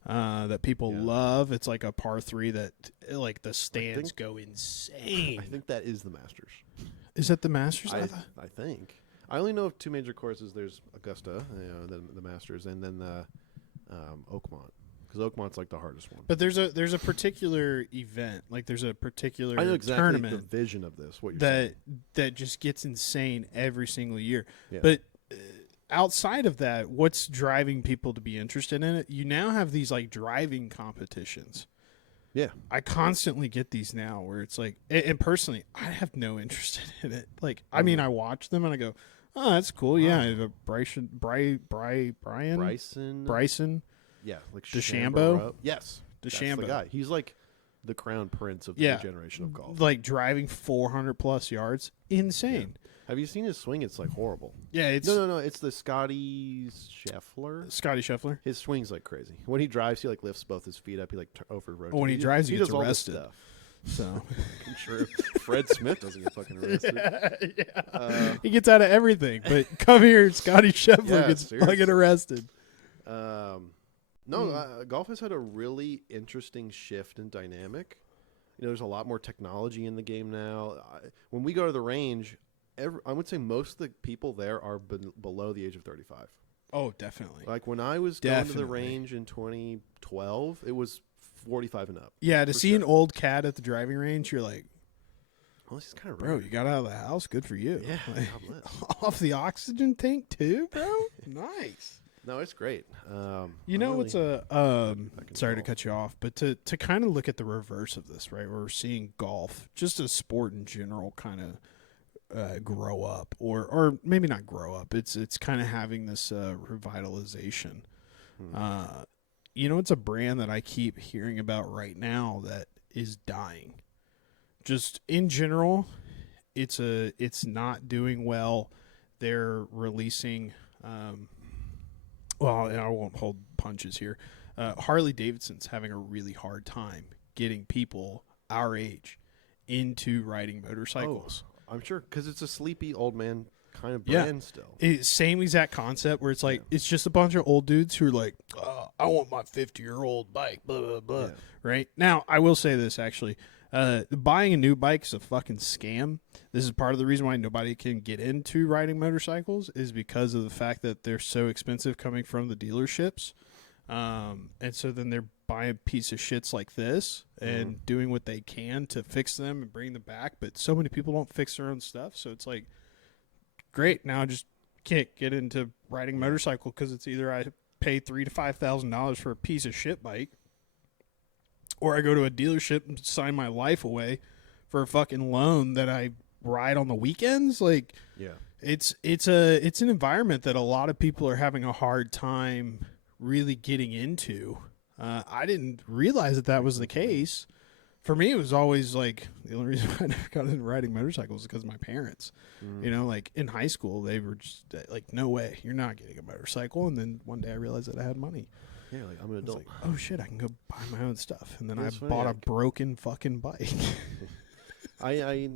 that people love. It's like a par 3 that like the stands go insane. I think that is the Masters. Is that the Masters? I think. I only know of 2 major courses. There's Augusta, the Masters, and then the Oakmont. Because Oakmont's like the hardest one. But there's a particular event, like there's a particular I know exactly tournament the vision of this. What you're saying. That just gets insane every single year. Yeah. But outside of that, what's driving people to be interested in it? You now have these like driving competitions. Yeah, I constantly get these now where it's like, and personally, I have no interest in it. Like, I mean, I watch them and I go, oh, that's cool. Wow. Yeah, I have a Bryson. Yeah, like DeChambeau. Yes, DeChambeau. That's the guy. He's like the crown prince of the new generation of golf. Like driving 400 plus yards, insane. Yeah. Have you seen his swing? It's like horrible. Yeah, it's no. It's the Scotty Scheffler. His swing's like crazy. When he drives, he like lifts both his feet up. He like over rotates. Oh, when he drives, he gets does all arrested. This stuff. So sure, Fred Smith doesn't get fucking arrested. Yeah. He gets out of everything, but come here, Scotty Scheffler gets fucking arrested. Golf has had a really interesting shift in dynamic. You know, there's a lot more technology in the game now. When we go to the range, I would say most of the people there are below the age of 35. Oh, definitely. Like when I was going to the range in 2012, it was 45 and up. Yeah, to see an old cat at the driving range, you're like, well, this is kind of bro, you got out of the house. Good for you. Yeah. Like, off the oxygen tank too, bro. Nice. No, it's great. You know, it's sorry to cut you off, but to kind of look at the reverse of this, right? Where we're seeing golf, just a sport in general, kind of grow up, or maybe not grow up. It's kind of having this revitalization. You know, it's a brand that I keep hearing about right now that is dying. Just in general, it's not doing well. They're releasing. Well, I won't hold punches here. Harley Davidson's having a really hard time getting people our age into riding motorcycles. Oh, I'm sure, because it's a sleepy old man kind of brand still. Same exact concept where it's like, it's just a bunch of old dudes who are like, oh, I want my 50-year-old bike, blah, blah, blah. Yeah. Right? Now, I will say this, actually. Buying a new bike is a fucking scam. This is part of the reason why nobody can get into riding motorcycles is because of the fact that they're so expensive coming from the dealerships. And so then they're buying a piece of shits like this and doing what they can to fix them and bring them back. But so many people don't fix their own stuff. So it's like, great. Now I just can't get into riding a motorcycle because it's either I pay $3,000 to $5,000 for a piece of shit bike, or I go to a dealership and sign my life away for a fucking loan that I ride on the weekends. Like, it's an environment that a lot of people are having a hard time really getting into. I didn't realize that was the case. For me, it was always like the only reason I never got into riding motorcycles is because of my parents. You know, like in high school, they were just like, no way, you're not getting a motorcycle. And then one day I realized that I had money. Yeah, like I'm an adult. Like, oh shit, I can go buy my own stuff. And then I bought a broken fucking bike. I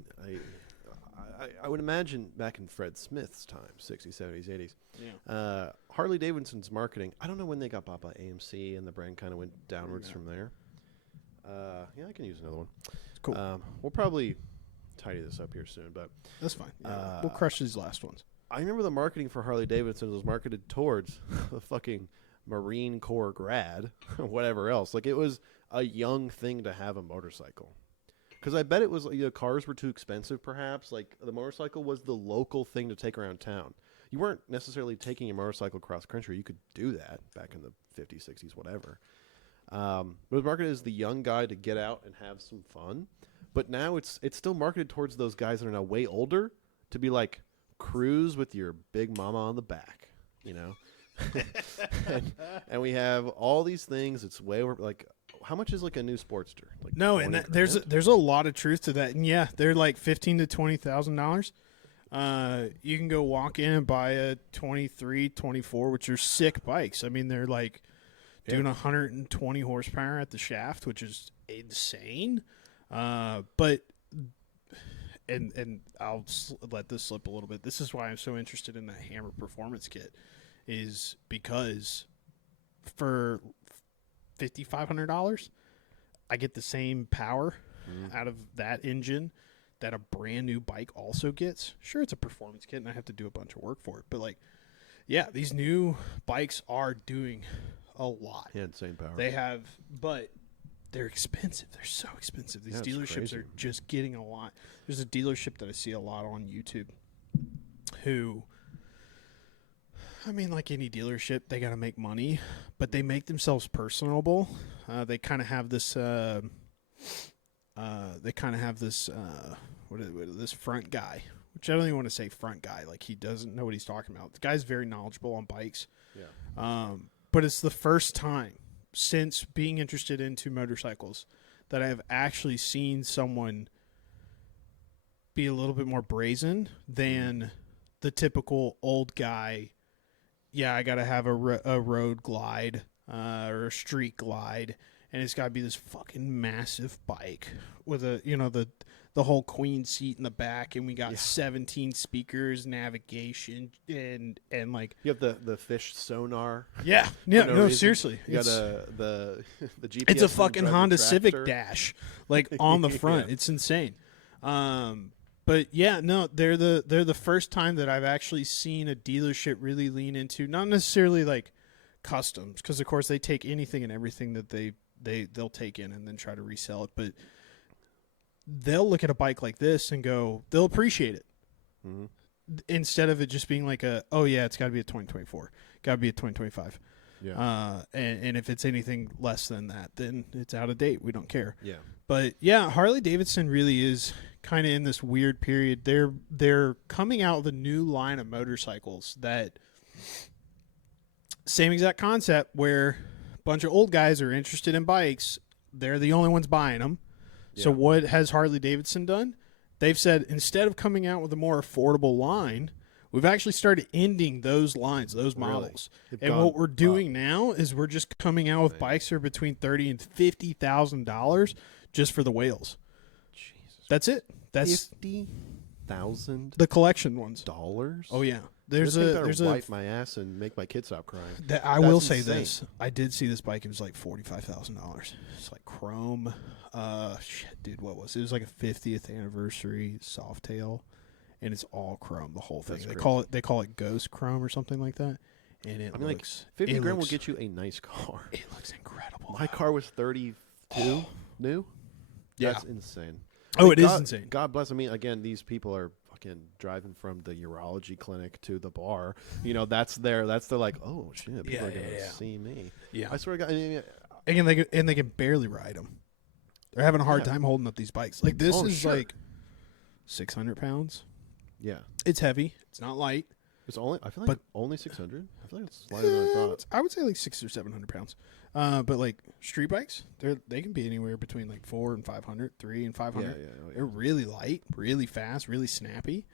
would imagine back in Fred Smith's time, 60s, 70s, 80s, Harley Davidson's marketing, I don't know when they got bought by AMC and the brand kind of went downwards from there. I can use another one. Cool. We'll probably tidy this up here soon, but that's fine. We'll crush these last ones. I remember the marketing for Harley Davidson was marketed towards the fucking Marine Corps grad, whatever else. Like, it was a young thing to have a motorcycle. Because I bet it was, cars were too expensive, perhaps. Like, the motorcycle was the local thing to take around town. You weren't necessarily taking your motorcycle cross country. You could do that back in the 50s, 60s, whatever. But it was marketed as the young guy to get out and have some fun. But now it's still marketed towards those guys that are now way older to be like, cruise with your big mama on the back, and we have all these things. It's way over, like, how much is like a new Sportster? Like, no, and there's a lot of truth to that. And yeah, they're like $15,000 to $20,000. You can go walk in and buy a 23, 24, which are sick bikes. I mean, they're like doing 120 horsepower at the shaft, which is insane. But I'll let this slip a little bit. This is why I'm so interested in that Hammer Performance Kit, is because for $5,500. I get the same power out of that engine that a brand new bike also gets. Sure, it's a performance kit and I have to do a bunch of work for it. But like, yeah, these new bikes are doing a lot. Yeah, insane power. They have, but they're expensive. They're so expensive. These dealerships are just getting a lot. There's a dealership that I see a lot on YouTube who, I mean, like any dealership, they got to make money, but they make themselves personable. They kind of have this, this front guy, which I don't even want to say front guy. Like, he doesn't know what he's talking about. The guy's very knowledgeable on bikes. Yeah. But it's the first time since being interested into motorcycles that I have actually seen someone be a little bit more brazen than the typical old guy. Yeah, I got to have a road glide or a street glide, and it's got to be this fucking massive bike with the whole queen seat in the back, and we got 17 speakers, navigation, and like you have the fish sonar. Yeah, no, seriously, you got the GPS. It's a fucking Honda Civic dash, like on the front. It's insane. But yeah, no, they're the first time that I've actually seen a dealership really lean into not necessarily like customs, because of course they take anything and everything that they'll take in and then try to resell it, but they'll look at a bike like this and they'll appreciate it. Mm-hmm. Instead of it just being like it's got to be a 2024, got to be a 2025. Yeah. And if it's anything less than that, then it's out of date. We don't care. Yeah. But yeah, Harley Davidson really is kind of in this weird period. They're coming out with a new line of motorcycles that same exact concept where a bunch of old guys are interested in bikes. They're the only ones buying them. Yeah. So what has Harley Davidson done? They've said instead of coming out with a more affordable line, we've actually started ending those lines, those models. And what we're doing now is we're just coming out with bikes that are between $30,000 and $50,000 just for the whales. Jesus. That's it. That's $50,000. The collection ones. Dollars? Oh yeah. There's a wipe my ass and make my kids stop crying. I will say this. I did see this bike. It was like $45,000. It's like chrome. Shit, dude, what was it? It was like a 50th anniversary Softail, and it's all chrome, the whole thing. They call it ghost chrome or something like that. And it looks like $50,000 will get you a nice car. It looks incredible. My car was 32 new. Yeah. That's insane. It is insane. God bless. I mean, again, these people are fucking driving from the urology clinic to the bar. That's they're like, oh shit, people are gonna see me. Yeah, I swear to God. And they can barely ride them. They're having a hard time holding up these bikes. Like this is like 600 pounds. Yeah, it's heavy. It's not light. It's only only 600. I feel like it's lighter than I thought. I would say like 600 or 700 pounds. But like street bikes, they can be anywhere between like 400 and 500, 300 and 500. Yeah. They're really light, really fast, really snappy.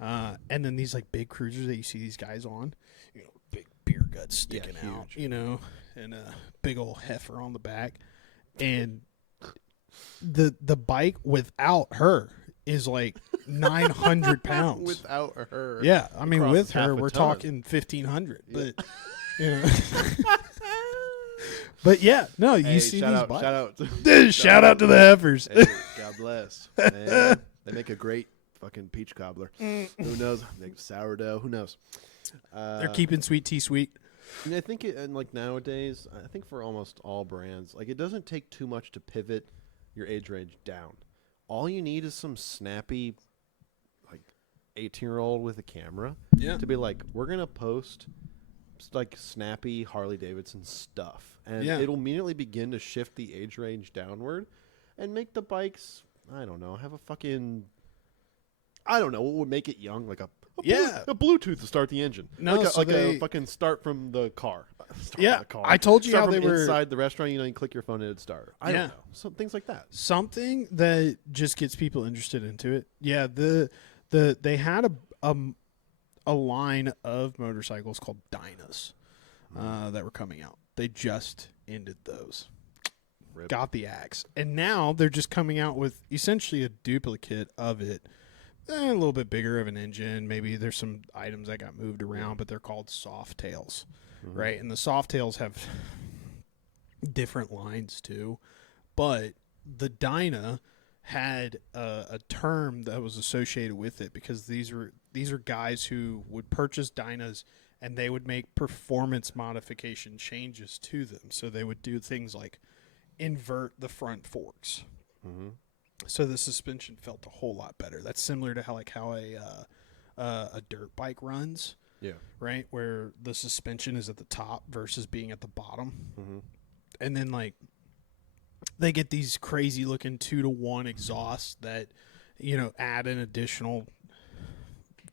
And then these like big cruisers that you see these guys on, big beer guts sticking out, and a big old heifer on the back, and the bike without her is like 900 pounds. Without her, yeah. I mean, with her, we're talking 1,500. Yeah. But but yeah, no, you see these bikes. Shout out to the heifers. Hey, God bless. Man, they make a great fucking peach cobbler. Who knows? Make sourdough. Who knows? They're keeping sweet tea sweet. And I think like nowadays, I think for almost all brands, like it doesn't take too much to pivot your age range down. All you need is some snappy, like 18-year-old with a camera to be like, we're gonna post like snappy Harley Davidson stuff, and it'll immediately begin to shift the age range downward and make the bikes, I don't know, have a fucking, I don't know what would make it young, like a Bluetooth to start the engine, a fucking start from the car. I told you how they were inside the restaurant. You click your phone and it'd start. I don't know, some things like that. Something that just gets people interested into it. Yeah, they had a line of motorcycles called Dynas that were coming out. They just ended those. Rip. Got the axe. And now they're just coming out with essentially a duplicate of it. A little bit bigger of an engine. Maybe there's some items that got moved around, but they're called Softails, right? And the Softails have different lines too. But the Dyna had a term that was associated with it because these are guys who would purchase Dynas and they would make performance modification changes to them. So they would do things like invert the front forks. Mm-hmm. So the suspension felt a whole lot better. That's similar to how a dirt bike runs. Yeah. Right? Where the suspension is at the top versus being at the bottom. Mm-hmm. And then like they get these crazy looking 2-to-1 exhausts that, add an additional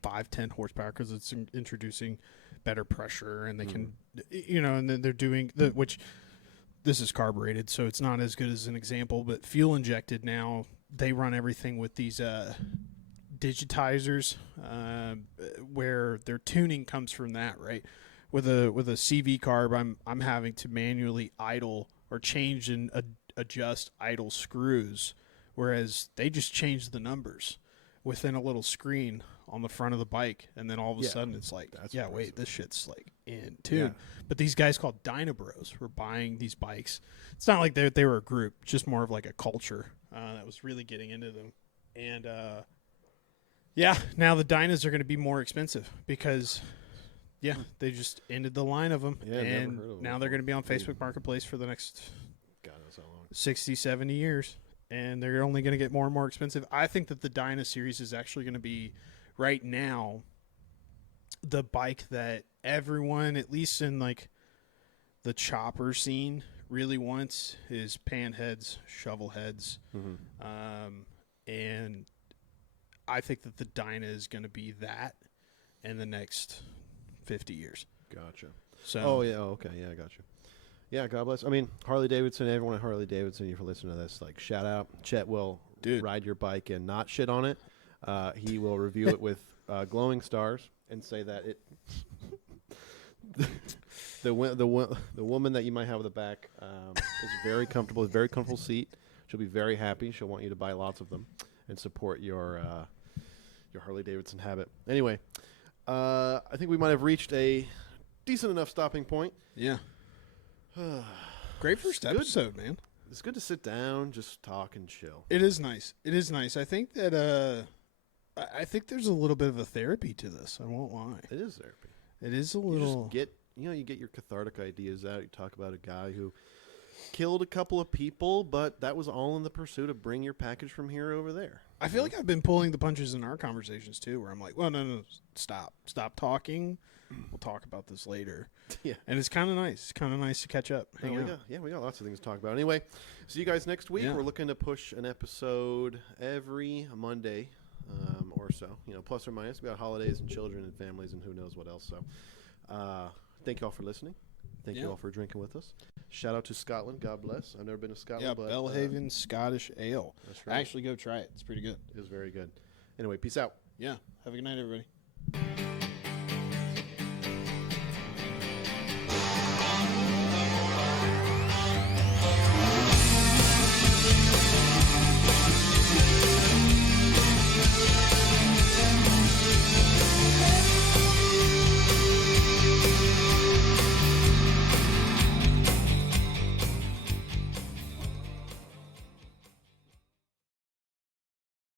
5-10 horsepower because it's introducing better pressure, and they can, and then they're doing which this is carbureted, so it's not as good as an example, but fuel injected now, they run everything with these digitizers where their tuning comes from that, right? With a CV carb, I'm having to manually idle or change and adjust idle screws, whereas they just change the numbers within a little screen on the front of the bike, and then all of a sudden it's like, wait, this shit's like in tune. Yeah. But these guys called Dyna Bros were buying these bikes. It's not like they were a group, just more of like a culture that was really getting into them. And now the Dynas are going to be more expensive because they just ended the line of them, and now they're going to be on Facebook Marketplace for the next 60, 70 years, and they're only going to get more and more expensive. I think that the Dyna series is actually going to be, right now, the bike that everyone, at least in like the chopper scene, really wants is panheads, shovel heads. Mm-hmm. And I think that the Dyna is going to be that in the next 50 years. Gotcha. So. Oh, yeah. Oh, okay. Yeah, I got you. Yeah, God bless. I mean, Harley Davidson, everyone at Harley Davidson, you for listening to this, like, shout out. Chet will ride your bike and not shit on it. He will review it with glowing stars and say that it the woman that you might have in the back is very comfortable. It's a very comfortable seat. She'll be very happy. She'll want you to buy lots of them and support your Harley Davidson habit. Anyway, I think we might have reached a decent enough stopping point. Yeah. Great first episode, man. It's good to sit down, just talk and chill. It is nice. I think that I think there's a little bit of a therapy to this. I won't lie. It is therapy. It is a little. You get your cathartic ideas out. You talk about a guy who killed a couple of people, but that was all in the pursuit of bring your package from here over there. I feel like I've been pulling the punches in our conversations too, where I'm like, well, no, stop talking. We'll talk about this later. Yeah. And it's kind of nice. It's kind of nice to catch up. We got lots of things to talk about. Anyway, see you guys next week. Yeah. We're looking to push an episode every Monday or so, plus or minus. We got holidays and children and families and who knows what else. So thank you all for listening. Thank you all for drinking with us. Shout out to Scotland. God bless. I've never been to Scotland. Yeah, but Belhaven Scottish Ale. That's right. Actually, go try it. It's pretty good. It was very good. Anyway, peace out. Yeah. Have a good night, everybody.